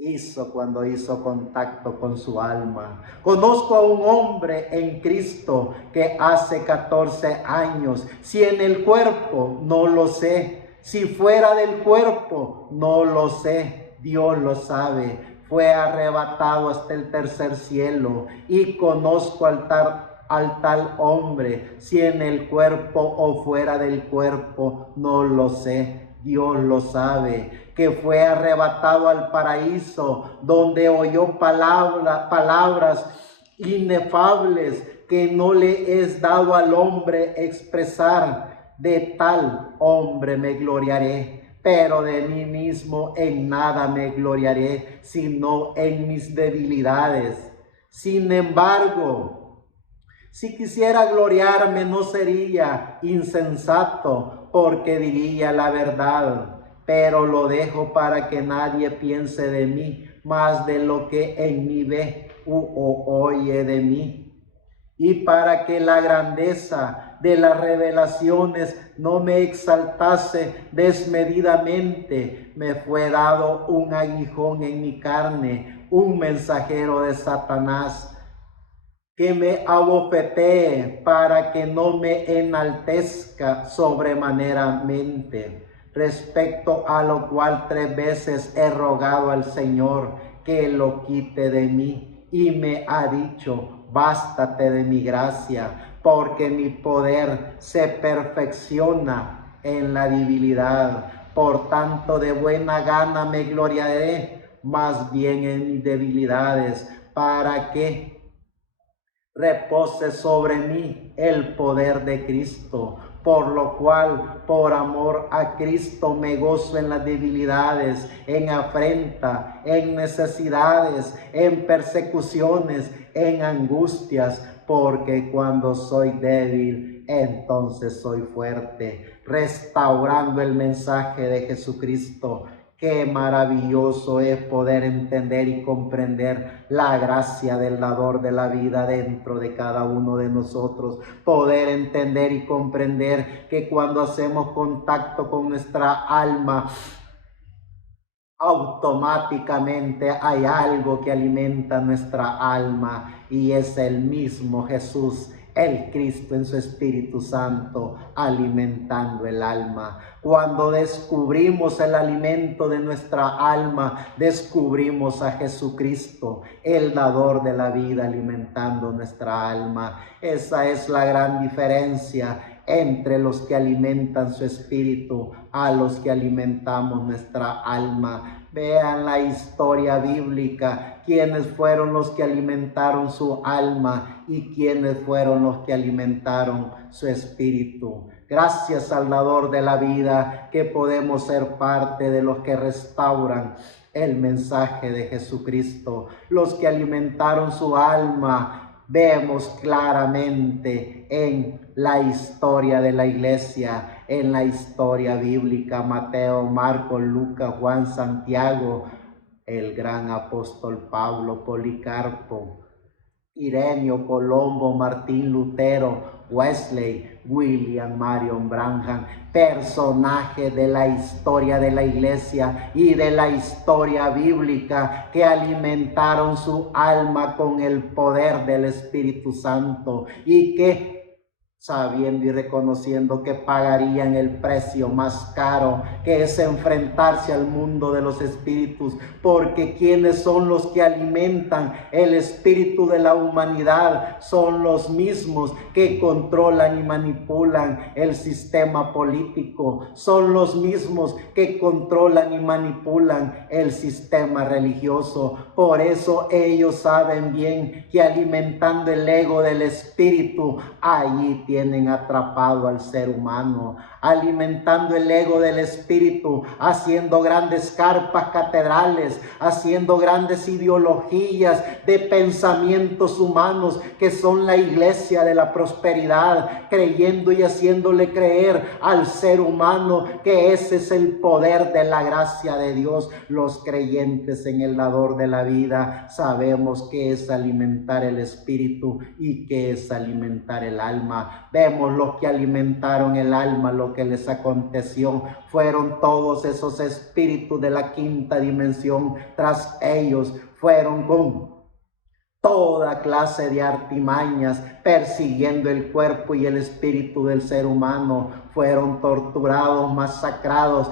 hizo cuando hizo contacto con su alma. Conozco a un hombre en Cristo que hace 14 años, si en el cuerpo, no lo sé, si fuera del cuerpo, no lo sé, Dios lo sabe, fue arrebatado hasta el tercer cielo, y conozco al tal hombre, si en el cuerpo o fuera del cuerpo, no lo sé, Dios lo sabe, que fue arrebatado al paraíso, donde oyó palabras inefables que no le es dado al hombre expresar. De tal hombre me gloriaré, pero de mí mismo en nada me gloriaré, sino en mis debilidades. Sin embargo, si quisiera gloriarme, no sería insensato, porque diría la verdad, pero lo dejo para que nadie piense de mí más de lo que en mí ve o oye de mí. Y para que la grandeza de las revelaciones no me exaltase desmedidamente, me fue dado un aguijón en mi carne, un mensajero de Satanás, que me abofetee para que no me enaltezca sobremanera, respecto a lo cual 3 veces he rogado al Señor que lo quite de mí, y me ha dicho: bástate de mi gracia, porque mi poder se perfecciona en la debilidad. Por tanto, de buena gana me gloriaré más bien en mis debilidades, para que repose sobre mí el poder de Cristo, por lo cual, por amor a Cristo, me gozo en las debilidades, en afrenta, en necesidades, en persecuciones, en angustias, porque cuando soy débil, entonces soy fuerte. Restaurando el mensaje de Jesucristo. Qué maravilloso es poder entender y comprender la gracia del dador de la vida dentro de cada uno de nosotros. Poder entender y comprender que cuando hacemos contacto con nuestra alma, automáticamente hay algo que alimenta nuestra alma, y es el mismo Jesús, el Cristo en su Espíritu Santo, alimentando el alma. Cuando descubrimos el alimento de nuestra alma, descubrimos a Jesucristo, el dador de la vida, alimentando nuestra alma. Esa es la gran diferencia entre los que alimentan su espíritu a los que alimentamos nuestra alma. Vean la historia bíblica, quiénes fueron los que alimentaron su alma y quiénes fueron los que alimentaron su espíritu. Gracias, Salvador de la vida, que podemos ser parte de los que restauran el mensaje de Jesucristo, los que alimentaron su alma. Vemos claramente en la historia de la iglesia, en la historia bíblica, Mateo, Marcos, Lucas, Juan, Santiago, el gran apóstol Pablo, Policarpo, Ireneo, Colombo, Martín Lutero, Wesley, William Marion Branham, personajes de la historia de la iglesia y de la historia bíblica que alimentaron su alma con el poder del Espíritu Santo y que, sabiendo y reconociendo que pagarían el precio más caro, que es enfrentarse al mundo de los espíritus, porque quienes son los que alimentan el espíritu de la humanidad son los mismos que controlan y manipulan el sistema político, son los mismos que controlan y manipulan el sistema religioso. Por eso ellos saben bien que alimentando el ego del espíritu, allí tienen atrapado al ser humano, alimentando el ego del espíritu, haciendo grandes carpas catedrales, haciendo grandes ideologías de pensamientos humanos que son la iglesia de la prosperidad, creyendo y haciéndole creer al ser humano que ese es el poder de la gracia de Dios. Los creyentes en el dador de la vida sabemos que es alimentar el espíritu y que es alimentar el alma. Vemos los que alimentaron el alma, lo que les aconteció fueron todos esos espíritus de la quinta dimensión. Tras ellos fueron con toda clase de artimañas persiguiendo el cuerpo y el espíritu del ser humano. Fueron torturados, masacrados,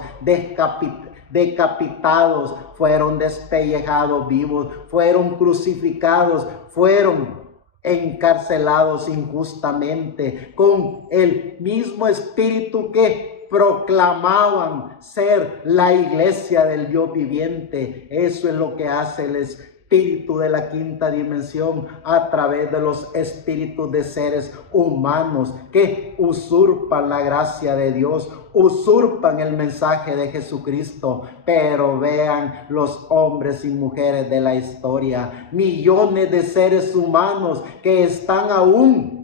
decapitados, fueron despellejados vivos, fueron crucificados, fueron encarcelados injustamente con el mismo espíritu que proclamaban ser la iglesia del Dios viviente. Eso es lo que hace el espíritu de la quinta dimensión a través de los espíritus de seres humanos que usurpan la gracia de Dios, usurpan el mensaje de Jesucristo. Pero vean los hombres y mujeres de la historia, millones de seres humanos que están aún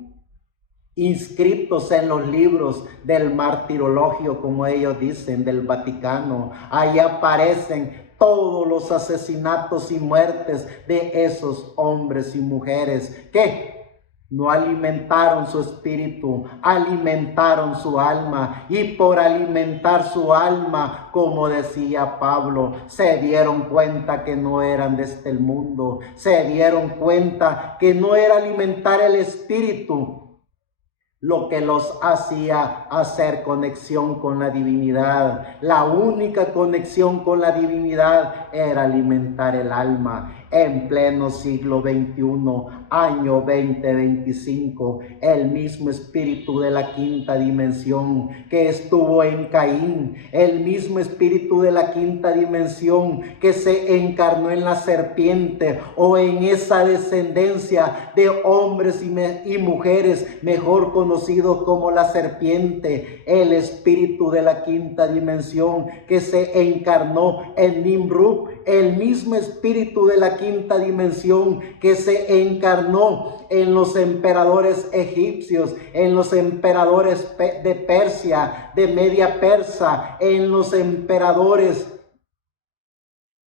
inscritos en los libros del martirologio, como ellos dicen, del Vaticano. Ahí aparecen todos los asesinatos y muertes de esos hombres y mujeres que no alimentaron su espíritu, alimentaron su alma, y por alimentar su alma, como decía Pablo, se dieron cuenta que no eran de este mundo, se dieron cuenta que no era alimentar el espíritu lo que los hacía hacer conexión con la divinidad. La única conexión con la divinidad era alimentar el alma. En pleno siglo XXI, año 2025, el mismo espíritu de la quinta dimensión que estuvo en Caín, el mismo espíritu de la quinta dimensión que se encarnó en la serpiente o en esa descendencia de hombres y mujeres mejor conocidos como la serpiente, el espíritu de la quinta dimensión que se encarnó en Nimrud, el mismo espíritu de la quinta dimensión que se encarnó en los emperadores egipcios, en los emperadores de Persia, de Media Persa, en los emperadores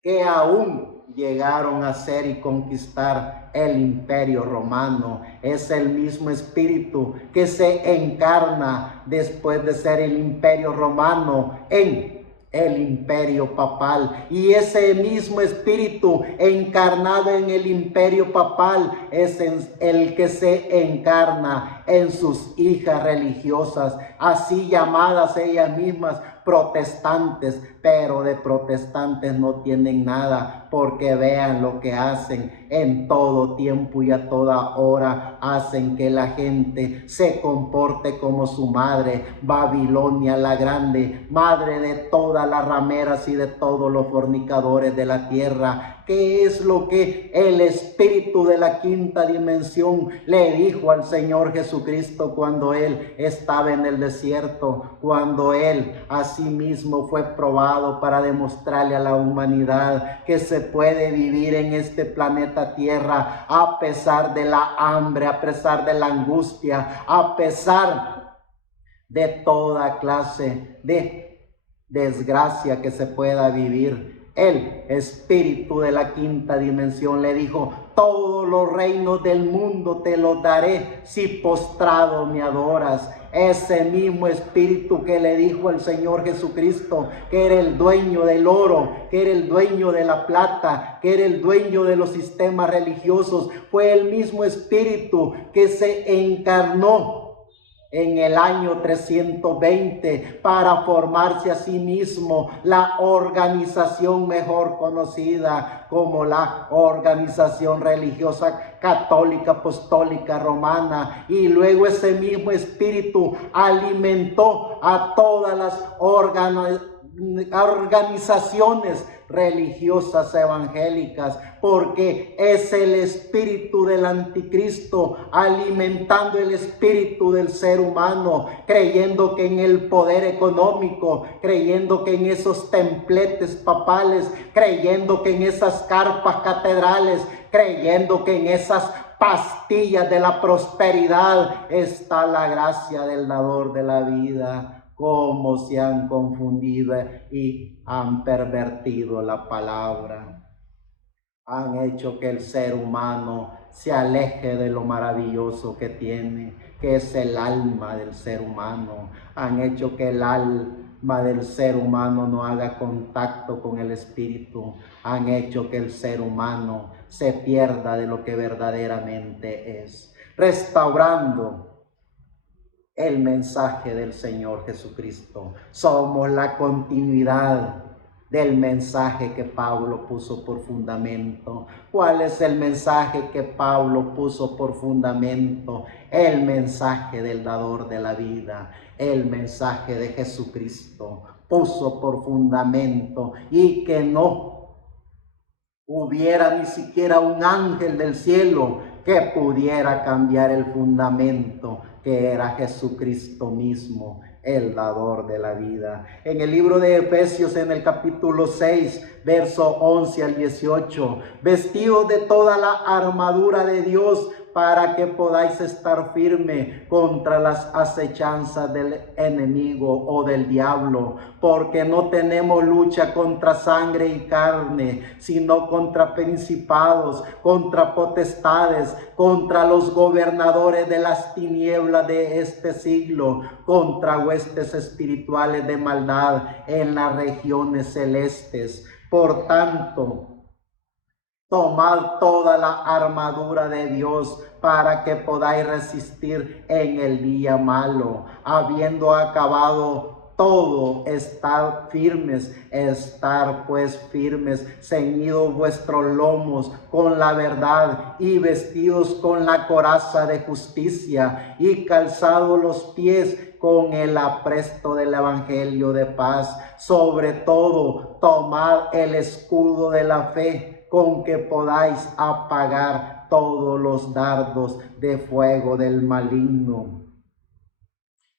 que aún llegaron a ser y conquistar el imperio romano. Es el mismo espíritu que se encarna después de ser el imperio romano en el imperio papal, y ese mismo espíritu encarnado en el imperio papal es el que se encarna en sus hijas religiosas, así llamadas ellas mismas protestantes, pero de protestantes no tienen nada, porque vean lo que hacen en todo tiempo y a toda hora. Hacen que la gente se comporte como su madre, Babilonia la grande, madre de todas las rameras y de todos los fornicadores de la tierra. ¿Qué es lo que el espíritu de la quinta dimensión le dijo al Señor Jesucristo cuando Él estaba en el desierto? Cuando Él asimismo fue probado para demostrarle a la humanidad que se puede vivir en este planeta Tierra a pesar de la hambre, a pesar de la angustia, a pesar de toda clase de desgracia que se pueda vivir. El espíritu de la quinta dimensión le dijo: todos los reinos del mundo te los daré si postrado me adoras. Ese mismo espíritu que le dijo al Señor Jesucristo que era el dueño del oro, que era el dueño de la plata, que era el dueño de los sistemas religiosos, fue el mismo espíritu que se encarnó en el año 320 para formarse a sí mismo la organización mejor conocida como la organización religiosa católica apostólica romana. Y luego ese mismo espíritu alimentó a todas las organizaciones religiosas evangélicas, porque es el espíritu del anticristo alimentando el espíritu del ser humano, creyendo que en el poder económico, creyendo que en esos templetes papales, creyendo que en esas carpas catedrales, creyendo que en esas pastillas de la prosperidad está la gracia del dador de la vida. Cómo se han confundido y han pervertido la palabra. Han hecho que el ser humano se aleje de lo maravilloso que tiene, que es el alma del ser humano. Han hecho que el alma del ser humano no haga contacto con el espíritu. Han hecho que el ser humano se pierda de lo que verdaderamente es. Restaurando el mensaje del Señor Jesucristo. Somos la continuidad del mensaje que Pablo puso por fundamento. ¿Cuál es el mensaje que Pablo puso por fundamento? El mensaje del dador de la vida, el mensaje de Jesucristo puso por fundamento, y que no hubiera ni siquiera un ángel del cielo que pudiera cambiar el fundamento, que era Jesucristo mismo, el dador de la vida. En el libro de Efesios, en el capítulo 6, verso 11 al 18, vestidos de toda la armadura de Dios, para que podáis estar firme contra las acechanzas del enemigo o del diablo, porque no tenemos lucha contra sangre y carne, sino contra principados, contra potestades, contra los gobernadores de las tinieblas de este siglo, contra huestes espirituales de maldad en las regiones celestes. Por tanto, tomad toda la armadura de Dios para que podáis resistir en el día malo. Habiendo acabado todo, estar firmes, estar pues firmes, ceñidos vuestros lomos con la verdad y vestidos con la coraza de justicia y calzados los pies con el apresto del evangelio de paz. Sobre todo, tomad el escudo de la fe, con que podáis apagar todos los dardos de fuego del maligno.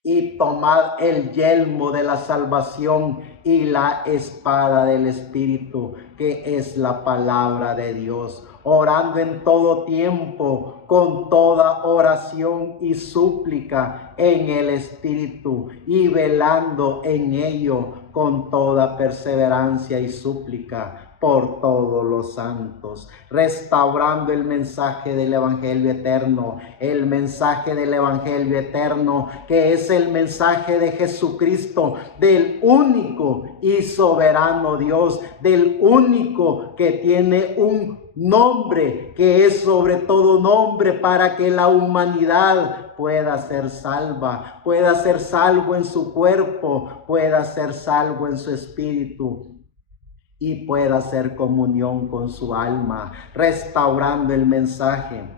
Y tomad el yelmo de la salvación y la espada del Espíritu, que es la palabra de Dios, orando en todo tiempo, con toda oración y súplica en el Espíritu, y velando en ello con toda perseverancia y súplica por todos los santos, restaurando el mensaje del evangelio eterno, el mensaje del evangelio eterno, que es el mensaje de Jesucristo, del único y soberano Dios, del único que tiene un nombre que es sobre todo nombre, para que la humanidad pueda ser salva, pueda ser salvo en su cuerpo, pueda ser salvo en su espíritu y pueda hacer comunión con su alma, restaurando el mensaje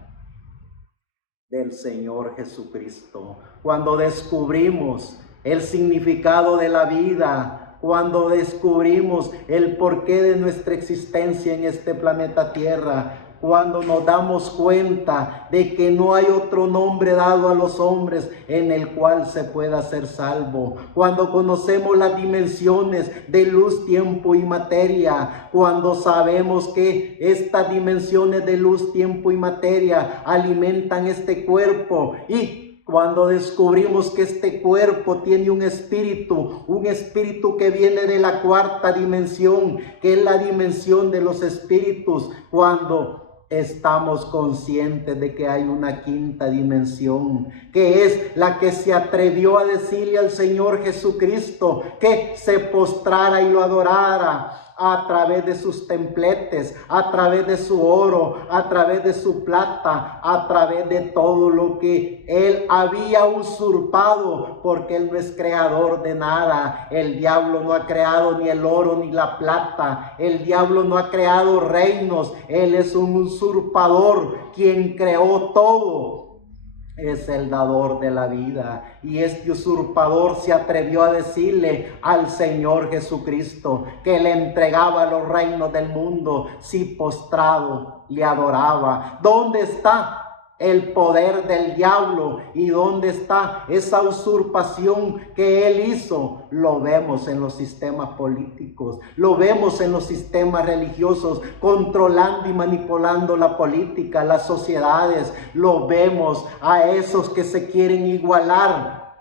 del Señor Jesucristo. Cuando descubrimos el significado de la vida, cuando descubrimos el porqué de nuestra existencia en este planeta Tierra, cuando nos damos cuenta de que no hay otro nombre dado a los hombres en el cual se pueda ser salvo, cuando conocemos las dimensiones de luz, tiempo y materia, cuando sabemos que estas dimensiones de luz, tiempo y materia alimentan este cuerpo, y cuando descubrimos que este cuerpo tiene un espíritu que viene de la cuarta dimensión, que es la dimensión de los espíritus, cuando estamos conscientes de que hay una quinta dimensión, que es la que se atrevió a decirle al Señor Jesucristo que se postrara y lo adorara a través de sus templetes, a través de su oro, a través de su plata, a través de todo lo que él había usurpado, porque él no es creador de nada. El diablo no ha creado ni el oro ni la plata, el diablo no ha creado reinos, él es un usurpador. Quien creó todo es el dador de la vida, y este usurpador se atrevió a decirle al Señor Jesucristo que le entregaba los reinos del mundo si postrado le adoraba. ¿Dónde está el poder del diablo y dónde está esa usurpación que él hizo? Lo vemos en los sistemas políticos, lo vemos en los sistemas religiosos, controlando y manipulando la política, las sociedades. Lo vemos a esos que se quieren igualar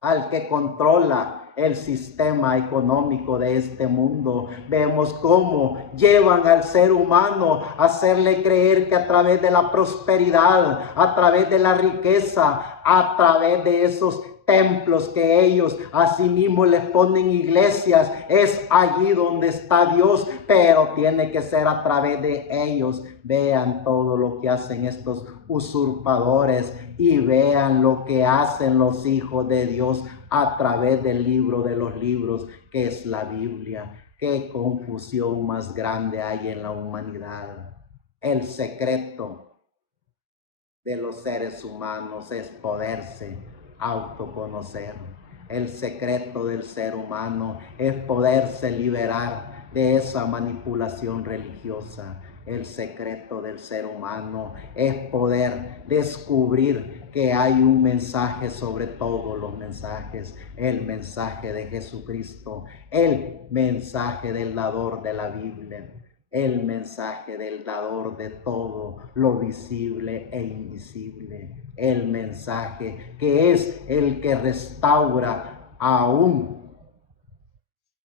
al que controla el sistema económico de este mundo. Vemos cómo llevan al ser humano a hacerle creer que a través de la prosperidad, a través de la riqueza, a través de esos templos que ellos asimismo les ponen iglesias, es allí donde está Dios, pero tiene que ser a través de ellos. Vean todo lo que hacen estos usurpadores y vean lo que hacen los hijos de Dios a través del libro de los libros, que es la Biblia. Qué confusión más grande hay en la humanidad. El secreto de los seres humanos es poderse autoconocer. El secreto del ser humano es poderse liberar de esa manipulación religiosa. El secreto del ser humano es poder descubrir que hay un mensaje sobre todos los mensajes, el mensaje de Jesucristo, el mensaje del dador de la Biblia, el mensaje del dador de todo lo visible e invisible, el mensaje que es el que restaura aún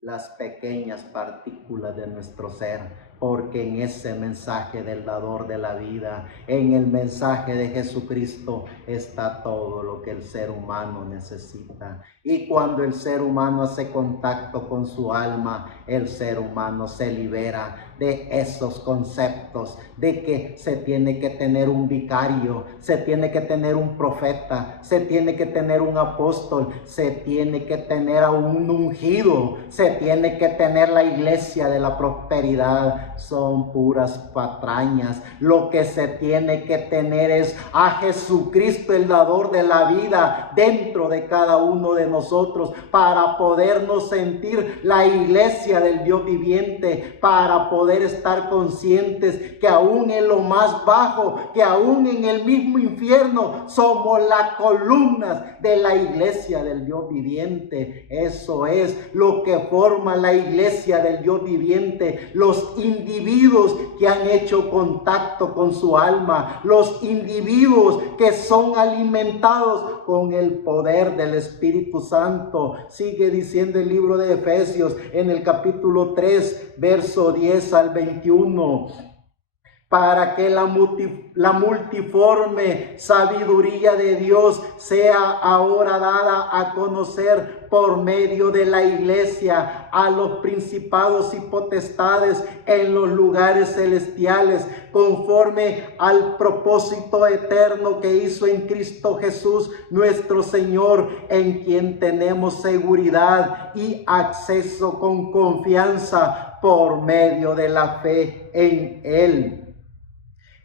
las pequeñas partículas de nuestro ser, porque en ese mensaje del dador de la vida, en el mensaje de Jesucristo, está todo lo que el ser humano necesita. Y cuando el ser humano hace contacto con su alma, el ser humano se libera de esos conceptos de que se tiene que tener un vicario, se tiene que tener un profeta, se tiene que tener un apóstol, se tiene que tener a un ungido, se tiene que tener la iglesia de la prosperidad. Son puras patrañas. Lo que se tiene que tener es a Jesucristo, el dador de la vida, dentro de cada uno de nosotros, para podernos sentir la iglesia del Dios viviente, para poder estar conscientes que aún en lo más bajo, que aún en el mismo infierno, somos las columnas de la iglesia del Dios viviente. Eso es lo que forma la iglesia del Dios viviente, los individuos que han hecho contacto con su alma, los individuos que son alimentados con el poder del Espíritu Santo. Sigue diciendo el libro de Efesios en el capítulo 3, verso 10 al 21. para que la multiforme sabiduría de Dios sea ahora dada a conocer por medio de la iglesia a los principados y potestades en los lugares celestiales, conforme al propósito eterno que hizo en Cristo Jesús nuestro Señor, en quien tenemos seguridad y acceso con confianza por medio de la fe en Él,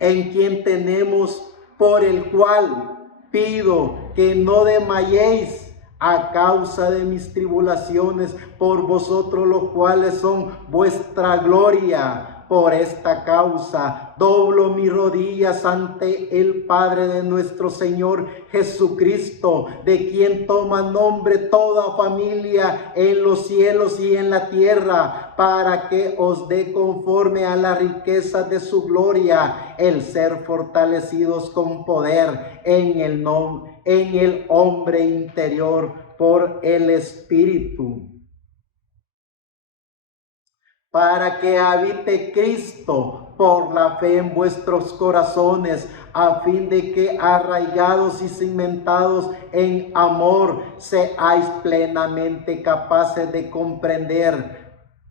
en quien tenemos, por el cual pido que no desmayéis a causa de mis tribulaciones por vosotros, los cuales son vuestra gloria. Por esta causa doblo mis rodillas ante el Padre de nuestro Señor Jesucristo, de quien toma nombre toda familia en los cielos y en la tierra, para que os dé conforme a la riqueza de su gloria el ser fortalecidos con poder en el hombre interior por el Espíritu, para que habite Cristo por la fe en vuestros corazones, a fin de que arraigados y cimentados en amor, seáis plenamente capaces de comprender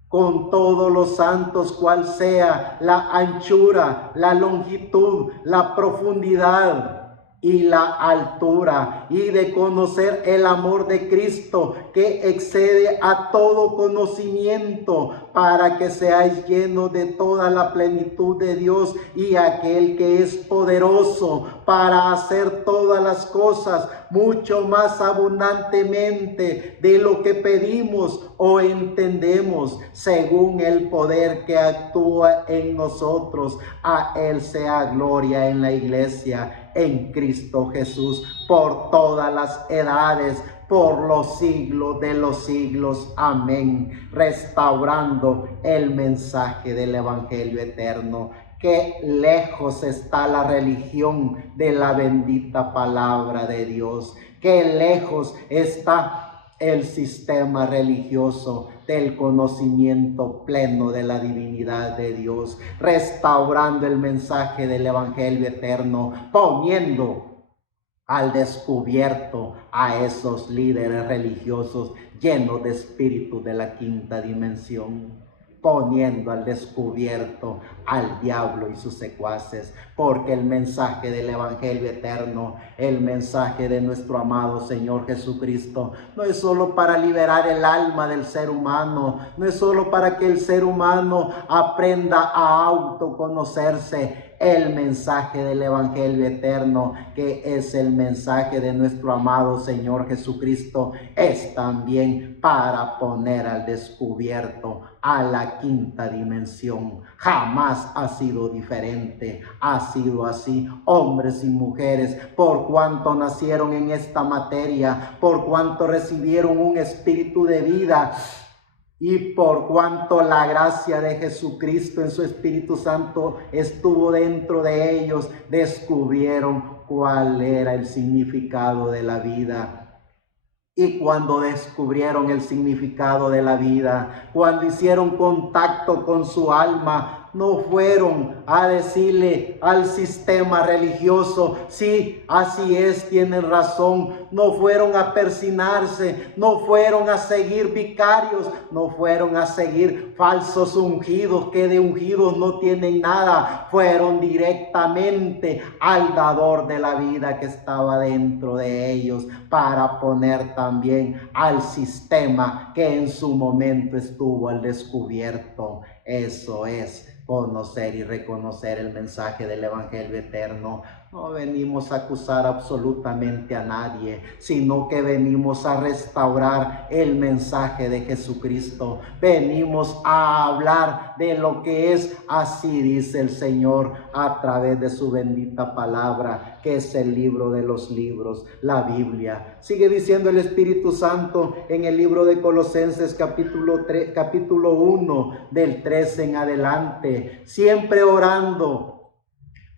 con todos los santos cuál sea la anchura, la longitud, la profundidad y la altura, y de conocer el amor de Cristo que excede a todo conocimiento, para que seáis llenos de toda la plenitud de Dios, y aquel que es poderoso para hacer todas las cosas mucho más abundantemente de lo que pedimos o entendemos, según el poder que actúa en nosotros. A Él sea gloria en la iglesia, en Cristo Jesús, por todas las edades, por los siglos de los siglos. Amén. Restaurando el mensaje del Evangelio eterno. Qué lejos está la religión de la bendita palabra de Dios. Qué lejos está el sistema religioso del conocimiento pleno de la divinidad de Dios. Restaurando el mensaje del Evangelio eterno, poniendo al descubierto a esos líderes religiosos llenos de espíritu de la quinta dimensión, poniendo al descubierto al diablo y sus secuaces, porque el mensaje del Evangelio eterno, el mensaje de nuestro amado Señor Jesucristo, no es solo para liberar el alma del ser humano, no es solo para que el ser humano aprenda a autoconocerse. El mensaje del Evangelio eterno, que es el mensaje de nuestro amado Señor Jesucristo, es también para poner al descubierto a la quinta dimensión. Jamás ha sido diferente, ha sido así. Hombres y mujeres, por cuanto nacieron en esta materia, por cuanto recibieron un espíritu de vida, y por cuanto la gracia de Jesucristo en su Espíritu Santo estuvo dentro de ellos, descubrieron cuál era el significado de la vida. Y cuando descubrieron el significado de la vida, cuando hicieron contacto con su alma, no fueron a decirle al sistema religioso, sí, así es, tienen razón. No fueron a persinarse, no fueron a seguir vicarios, no fueron a seguir falsos ungidos que de ungidos no tienen nada. Fueron directamente al dador de la vida que estaba dentro de ellos, para poner también al sistema que en su momento estuvo al descubierto. Eso es conocer y reconocer el mensaje del Evangelio eterno. No venimos a acusar absolutamente a nadie, sino que venimos a restaurar el mensaje de Jesucristo. Venimos a hablar de lo que es, así dice el Señor, a través de su bendita palabra, que es el libro de los libros, la Biblia. Sigue diciendo el Espíritu Santo en el libro de Colosenses capítulo 1, del 13 en adelante. Siempre orando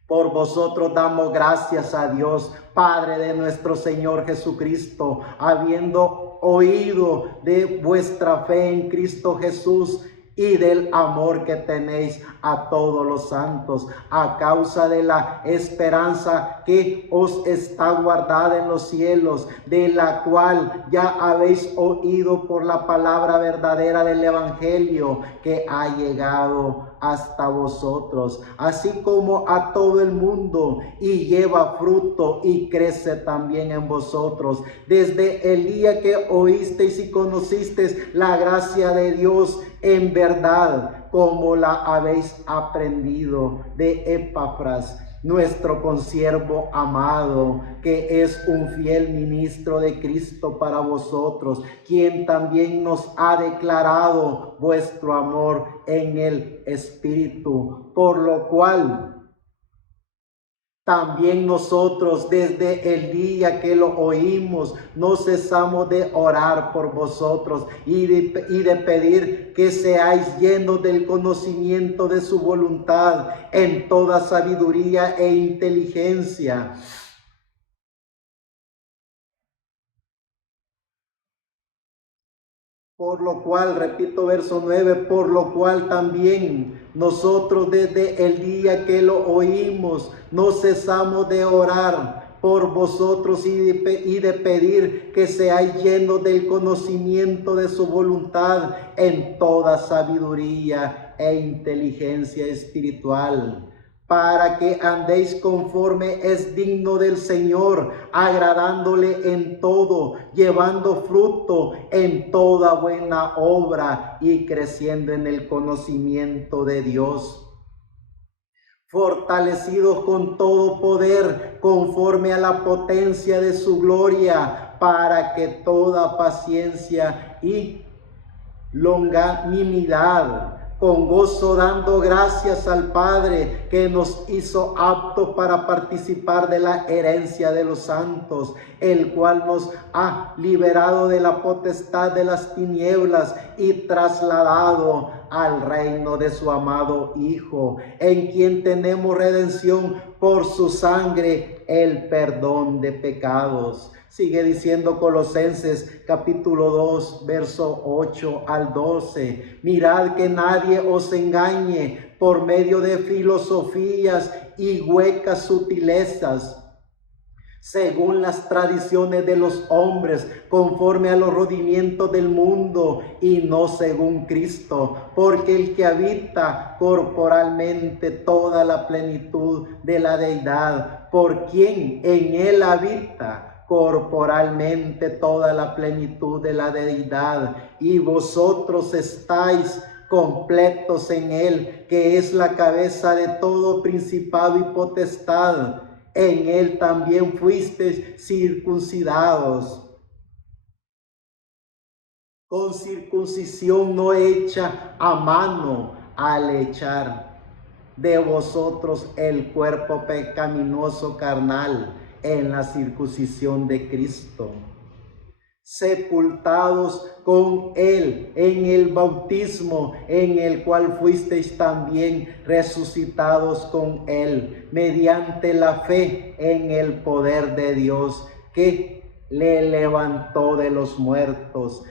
por vosotros damos gracias a Dios, Padre de nuestro Señor Jesucristo, habiendo oído de vuestra fe en Cristo Jesús y del amor que tenéis a todos los santos, a causa de la esperanza que os está guardada en los cielos, de la cual ya habéis oído por la palabra verdadera del Evangelio que ha llegado hasta vosotros, así como a todo el mundo, y lleva fruto y crece también en vosotros, desde el día que oísteis y conocisteis la gracia de Dios en verdad, como la habéis aprendido de Epafras, nuestro consiervo amado, que es un fiel ministro de Cristo para vosotros, quien también nos ha declarado vuestro amor en el Espíritu, por lo cual también nosotros desde el día que lo oímos no cesamos de orar por vosotros y de pedir que seáis llenos del conocimiento de su voluntad en toda sabiduría e inteligencia. Por lo cual, repito verso 9, por lo cual también nosotros desde el día que lo oímos no cesamos de orar por vosotros y de pedir que seáis llenos del conocimiento de su voluntad en toda sabiduría e inteligencia espiritual, para que andéis conforme es digno del Señor, agradándole en todo, llevando fruto en toda buena obra y creciendo en el conocimiento de Dios, fortalecidos con todo poder conforme a la potencia de su gloria, para que toda paciencia y longanimidad, con gozo dando gracias al Padre que nos hizo aptos para participar de la herencia de los santos, el cual nos ha liberado de la potestad de las tinieblas y trasladado al reino de su amado Hijo, en quien tenemos redención por su sangre, el perdón de pecados. Sigue diciendo Colosenses capítulo 2, verso 8 al 12. Mirad que nadie os engañe por medio de filosofías y huecas sutilezas, según las tradiciones de los hombres, conforme a los rudimientos del mundo y no según Cristo, porque el que habita corporalmente toda la plenitud de la deidad, por quien en él habita corporalmente toda la plenitud de la deidad, y vosotros estáis completos en él, que es la cabeza de todo principado y potestad. En él también fuisteis circuncidados con circuncisión no hecha a mano, al echar de vosotros el cuerpo pecaminoso carnal en la circuncisión de Cristo, sepultados con él en el bautismo, en el cual fuisteis también resucitados con él, mediante la fe en el poder de Dios, que le levantó de los muertos.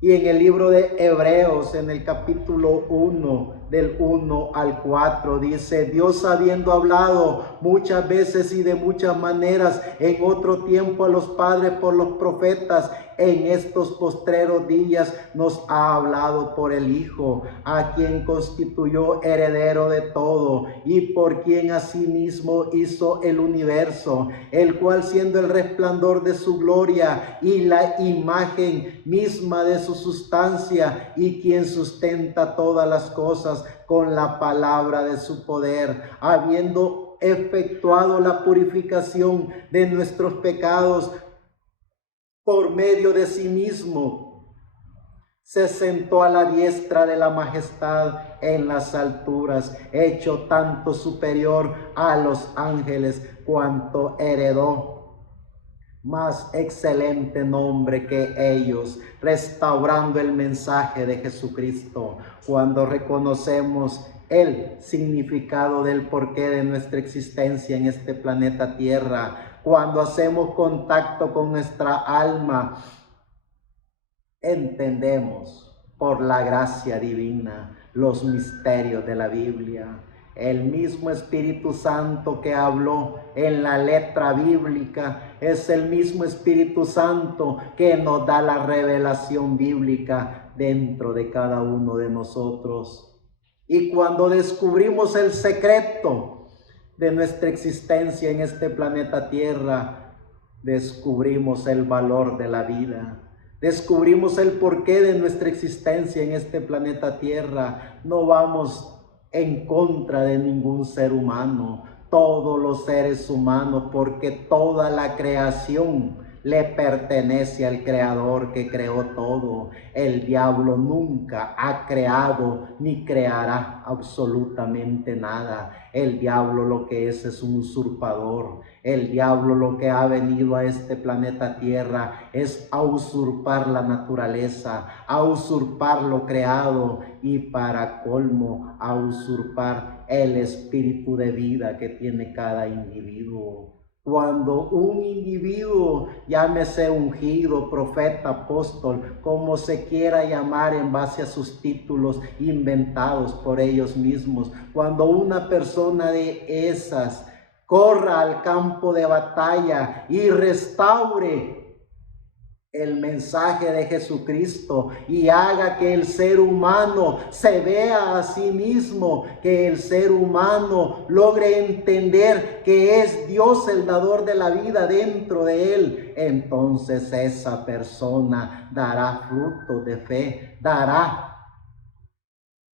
Y en el libro de Hebreos, en el capítulo 1, del 1 al 4, dice: Dios, habiendo hablado muchas veces y de muchas maneras en otro tiempo a los padres por los profetas, en estos postreros días nos ha hablado por el Hijo, a quien constituyó heredero de todo y por quien asimismo hizo el universo, el cual, siendo el resplandor de su gloria y la imagen misma de su sustancia, y quien sustenta todas las cosas con la palabra de su poder, habiendo efectuado la purificación de nuestros pecados por medio de sí mismo, se sentó a la diestra de la majestad en las alturas, hecho tanto superior a los ángeles cuanto heredó más excelente nombre que ellos, restaurando el mensaje de Jesucristo. Cuando reconocemos el significado del porqué de nuestra existencia en este planeta Tierra, cuando hacemos contacto con nuestra alma, entendemos por la gracia divina, los misterios de la Biblia. El mismo Espíritu Santo que habló en la letra bíblica es el mismo Espíritu Santo que nos da la revelación bíblica dentro de cada uno de nosotros. Y cuando descubrimos el secreto de nuestra existencia en este planeta Tierra, descubrimos el valor de la vida. Descubrimos el porqué de nuestra existencia en este planeta Tierra. No vamos en contra de ningún ser humano, todos los seres humanos, porque toda la creación le pertenece al Creador que creó todo. El diablo nunca ha creado ni creará absolutamente nada. El diablo lo que es un usurpador. El diablo lo que ha venido a este planeta Tierra es a usurpar la naturaleza, a usurpar lo creado y para colmo a usurpar el espíritu de vida que tiene cada individuo. Cuando un individuo, llámese ungido, profeta, apóstol, como se quiera llamar en base a sus títulos inventados por ellos mismos, cuando una persona de esas corra al campo de batalla y restaure el mensaje de Jesucristo y haga que el ser humano se vea a sí mismo, que el ser humano logre entender que es Dios el dador de la vida dentro de él, entonces esa persona dará fruto de fe, dará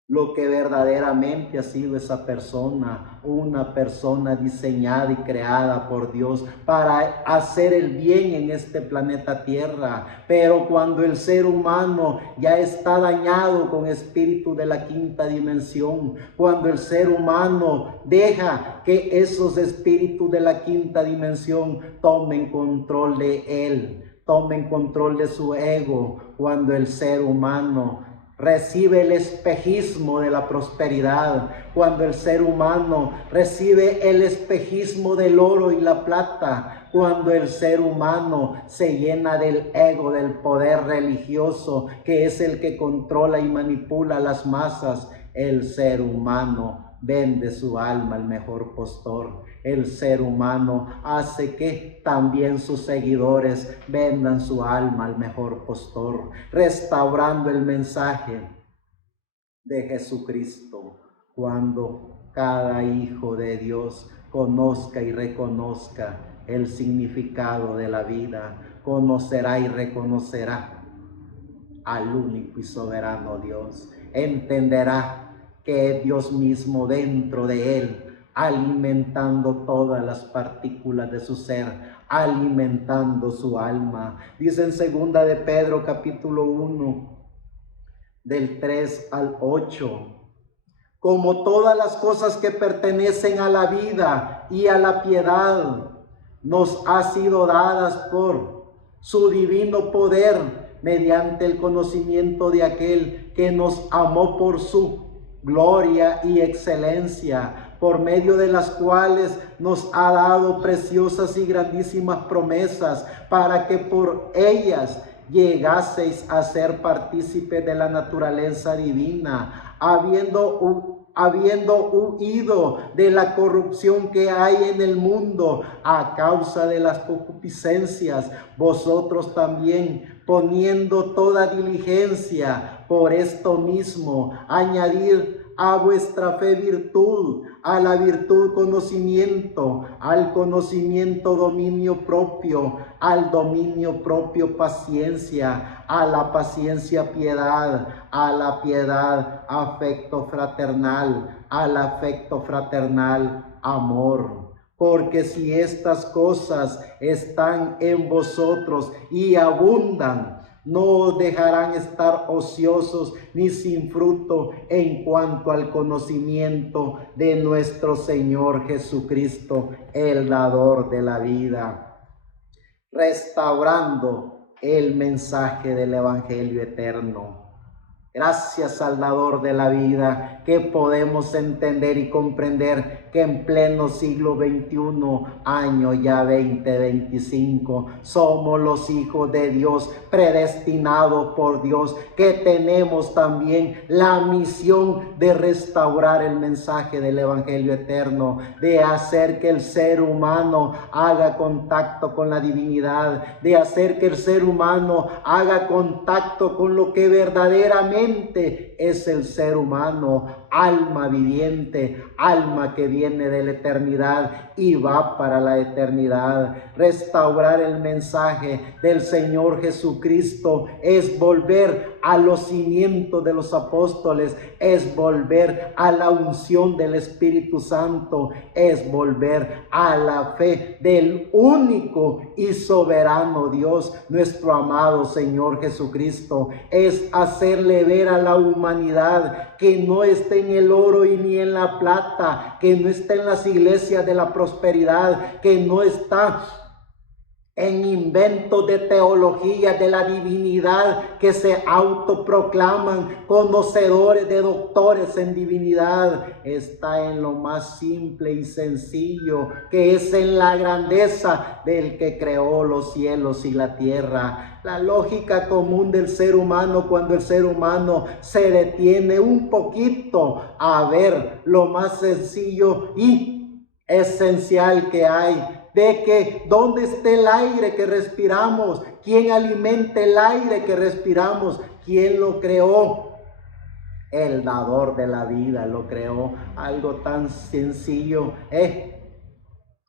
lo que verdaderamente ha sido esa persona, una persona diseñada y creada por Dios para hacer el bien en este planeta Tierra. Pero cuando el ser humano ya está dañado con espíritu de la quinta dimensión, cuando el ser humano deja que esos espíritus de la quinta dimensión tomen control de él, tomen control de su ego, cuando el ser humano recibe el espejismo de la prosperidad, cuando el ser humano recibe el espejismo del oro y la plata, cuando el ser humano se llena del ego, del poder religioso, que es el que controla y manipula las masas, el ser humano vende su alma al mejor postor. El ser humano hace que también sus seguidores vendan su alma al mejor postor, restaurando el mensaje de Jesucristo. Cuando cada hijo de Dios conozca y reconozca el significado de la vida, conocerá y reconocerá al único y soberano Dios, entenderá que es Dios mismo dentro de él, alimentando todas las partículas de su ser, alimentando su alma. Dice en segunda de Pedro capítulo 1, del 3 al 8, como todas las cosas que pertenecen a la vida y a la piedad, nos ha sido dadas por su divino poder, mediante el conocimiento de aquel que nos amó por su gloria y excelencia, por medio de las cuales nos ha dado preciosas y grandísimas promesas, para que por ellas llegaseis a ser partícipes de la naturaleza divina, habiendo huido de la corrupción que hay en el mundo a causa de las concupiscencias, vosotros también, poniendo toda diligencia, por esto mismo, añadir a vuestra fe virtud, a la virtud conocimiento, al conocimiento dominio propio, al dominio propio paciencia, a la paciencia piedad, a la piedad afecto fraternal, al afecto fraternal amor. Porque si estas cosas están en vosotros y abundan, no dejarán estar ociosos ni sin fruto en cuanto al conocimiento de nuestro Señor Jesucristo, el dador de la vida, restaurando el mensaje del Evangelio eterno. Gracias al dador de la vida, que podemos entender y comprender que en pleno siglo XXI, año ya 2025, somos los hijos de Dios, predestinados por Dios, que tenemos también la misión de restaurar el mensaje del Evangelio eterno, de hacer que el ser humano haga contacto con la divinidad, de hacer que el ser humano haga contacto con lo que verdaderamente es el ser humano, alma viviente, alma que viene de la eternidad y va para la eternidad. Restaurar el mensaje del Señor Jesucristo es volver a los cimientos de los apóstoles, es volver a la unción del Espíritu Santo, es volver a la fe del único y soberano Dios, nuestro amado Señor Jesucristo. Es hacerle ver a la humanidad que no está en el oro y ni en la plata, que no está en las iglesias de la prosperidad, que no está en inventos de teología de la divinidad, que se autoproclaman conocedores de doctores en divinidad. Está en lo más simple y sencillo, que es en la grandeza del que creó los cielos y la tierra. La lógica común del ser humano, cuando el ser humano se detiene un poquito a ver lo más sencillo y esencial que hay, de que dónde está el aire que respiramos, quién alimenta el aire que respiramos, quién lo creó. El dador de la vida lo creó. Algo tan sencillo,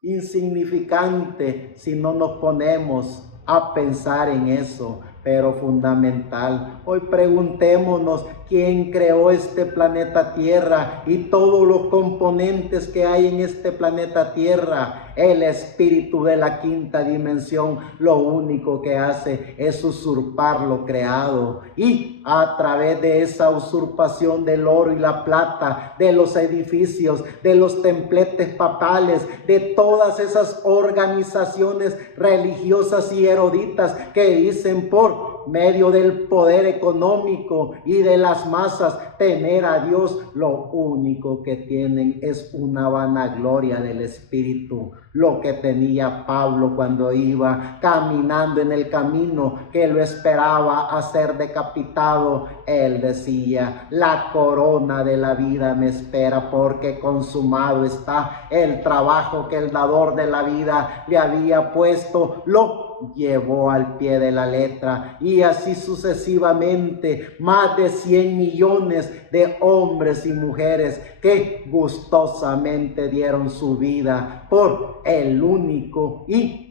insignificante si no nos ponemos a pensar en eso, pero fundamental. Hoy preguntémonos quién creó este planeta Tierra y todos los componentes que hay en este planeta Tierra. El espíritu de la quinta dimensión lo único que hace es usurpar lo creado, y a través de esa usurpación del oro y la plata, de los edificios, de los templetes papales, de todas esas organizaciones religiosas y eruditas que dicen por medio del poder económico y de las masas tener a Dios, lo único que tienen es una vanagloria del espíritu. Lo que tenía Pablo cuando iba caminando en el camino que lo esperaba a ser decapitado, él decía: la corona de la vida me espera, porque consumado está el trabajo que el dador de la vida le había puesto. Lo llevó al pie de la letra, y así sucesivamente. Más de 100 millones de hombres y mujeres que gustosamente dieron su vida por el único y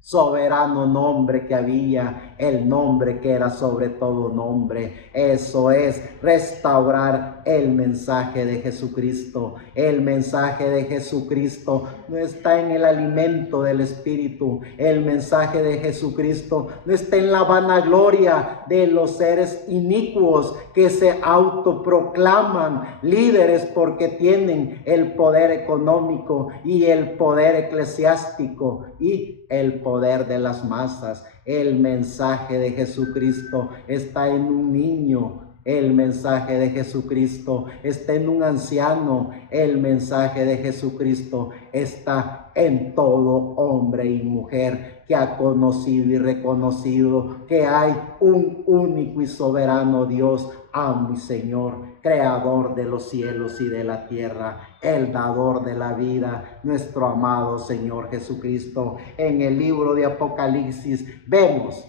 soberano nombre que había, el nombre que era sobre todo nombre. Eso es restaurar el mensaje de Jesucristo. El mensaje de Jesucristo no está en el alimento del espíritu. El mensaje de Jesucristo no está en la vanagloria de los seres inicuos que se autoproclaman líderes porque tienen el poder económico y el poder eclesiástico y el poder de las masas. El mensaje de Jesucristo está en un niño. El mensaje de Jesucristo está en un anciano. El mensaje de Jesucristo está en todo hombre y mujer que ha conocido y reconocido que hay un único y soberano Dios, amo y Señor, creador de los cielos y de la tierra, el dador de la vida, nuestro amado Señor Jesucristo. En el libro de Apocalipsis vemos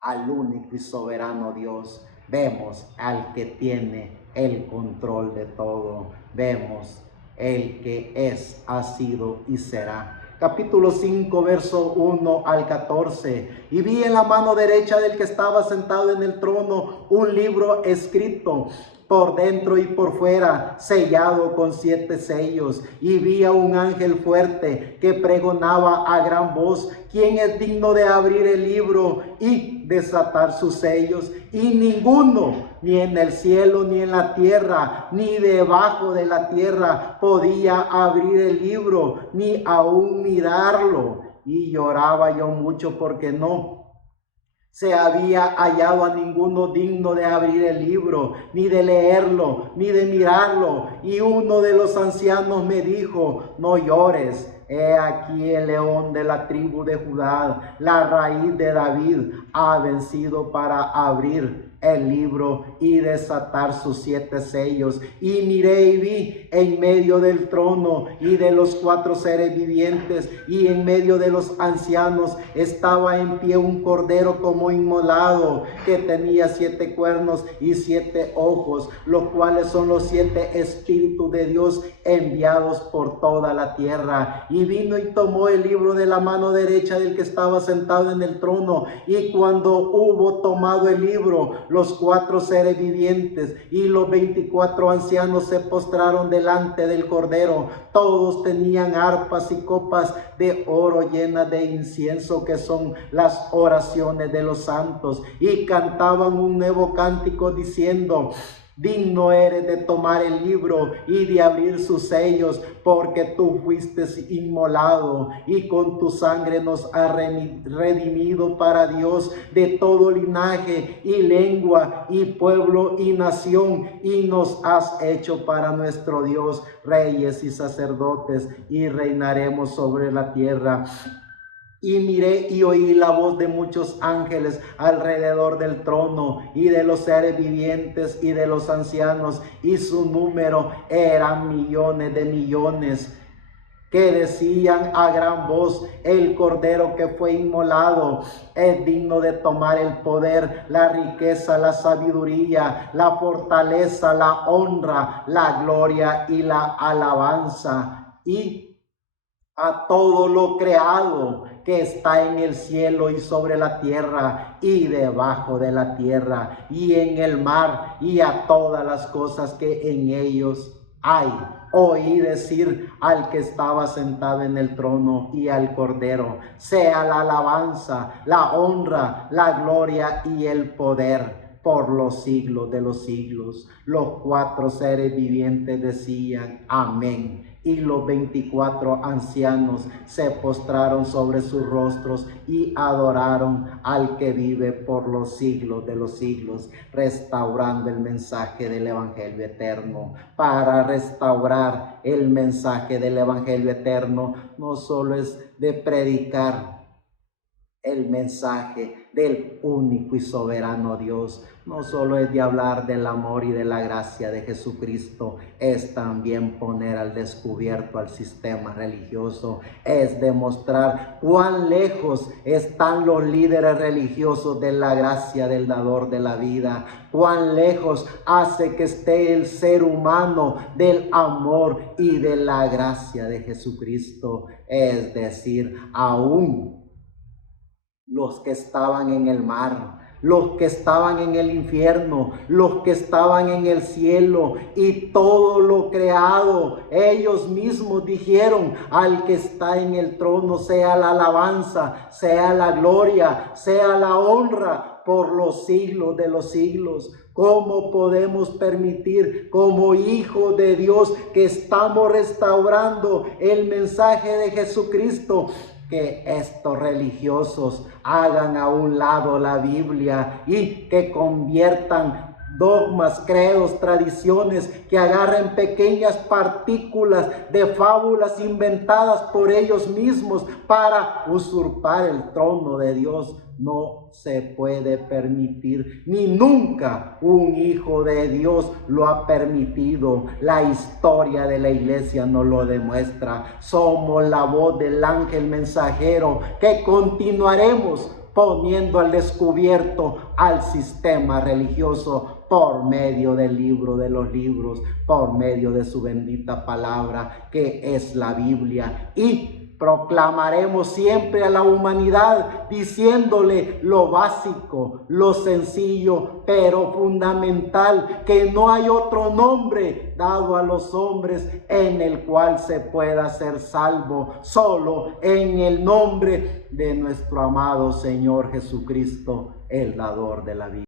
al único y soberano Dios, vemos al que tiene el control de todo, vemos el que es, ha sido y será. Capítulo 5, verso 1 al 14. Y vi en la mano derecha del que estaba sentado en el trono un libro escrito por dentro y por fuera, sellado con 7 sellos. Y vi a un ángel fuerte que pregonaba a gran voz: ¿quién es digno de abrir el libro y desatar sus sellos? Y ninguno, ni en el cielo, ni en la tierra, ni debajo de la tierra, podía abrir el libro, ni aún mirarlo. Y lloraba yo mucho porque no se había hallado a ninguno digno de abrir el libro, ni de leerlo, ni de mirarlo. Y uno de los ancianos me dijo: no llores. He aquí el león de la tribu de Judá, la raíz de David, ha vencido para abrir el libro y desatar sus 7 sellos. Y miré y vi en medio del trono y de los 4 seres vivientes y en medio de los ancianos estaba en pie un cordero como inmolado, que tenía 7 cuernos y 7 ojos, los cuales son los 7 espíritus de Dios enviados por toda la tierra. Y vino y tomó el libro de la mano derecha del que estaba sentado en el trono. Y cuando hubo tomado el libro, los 4 seres vivientes y los 24 ancianos se postraron delante del Cordero. Todos tenían arpas y copas de oro llenas de incienso, que son las oraciones de los santos, y cantaban un nuevo cántico diciendo: digno eres de tomar el libro y de abrir sus sellos, porque tú fuiste inmolado y con tu sangre nos has redimido para Dios de todo linaje y lengua y pueblo y nación, y nos has hecho para nuestro Dios reyes y sacerdotes, y reinaremos sobre la tierra. Y miré y oí la voz de muchos ángeles alrededor del trono y de los seres vivientes y de los ancianos, y su número eran millones de millones, que decían a gran voz: el Cordero que fue inmolado es digno de tomar el poder, la riqueza, la sabiduría, la fortaleza, la honra, la gloria y la alabanza. Y a todo lo creado que está en el cielo y sobre la tierra y debajo de la tierra y en el mar, y a todas las cosas que en ellos hay. Oí decir al que estaba sentado en el trono y al Cordero: sea la alabanza, la honra, la gloria y el poder por los siglos de los siglos. Los 4 seres vivientes decían: amén. Y los 24 ancianos se postraron sobre sus rostros y adoraron al que vive por los siglos de los siglos, restaurando el mensaje del Evangelio eterno. Para restaurar el mensaje del Evangelio eterno, no solo es de predicar el mensaje del único y soberano Dios, no solo es de hablar del amor y de la gracia de Jesucristo, es también poner al descubierto al sistema religioso, es demostrar cuán lejos están los líderes religiosos de la gracia del dador de la vida, cuán lejos hace que esté el ser humano del amor y de la gracia de Jesucristo. Es decir, aún los que estaban en el mar, los que estaban en el infierno, los que estaban en el cielo y todo lo creado, ellos mismos dijeron: al que está en el trono sea la alabanza, sea la gloria, sea la honra por los siglos de los siglos. ¿Cómo podemos permitir, como hijos de Dios, que estamos restaurando el mensaje de Jesucristo, que estos religiosos hagan a un lado la Biblia y que conviertan dogmas, credos, tradiciones, que agarren pequeñas partículas de fábulas inventadas por ellos mismos para usurpar el trono de Dios? No se puede permitir, ni nunca un hijo de Dios lo ha permitido. La historia de la iglesia nos lo demuestra. Somos la voz del ángel mensajero que continuaremos poniendo al descubierto al sistema religioso por medio del libro de los libros, por medio de su bendita palabra que es la Biblia, y proclamaremos siempre a la humanidad diciéndole lo básico, lo sencillo, pero fundamental: que no hay otro nombre dado a los hombres en el cual se pueda ser salvo, solo en el nombre de nuestro amado Señor Jesucristo, el dador de la vida.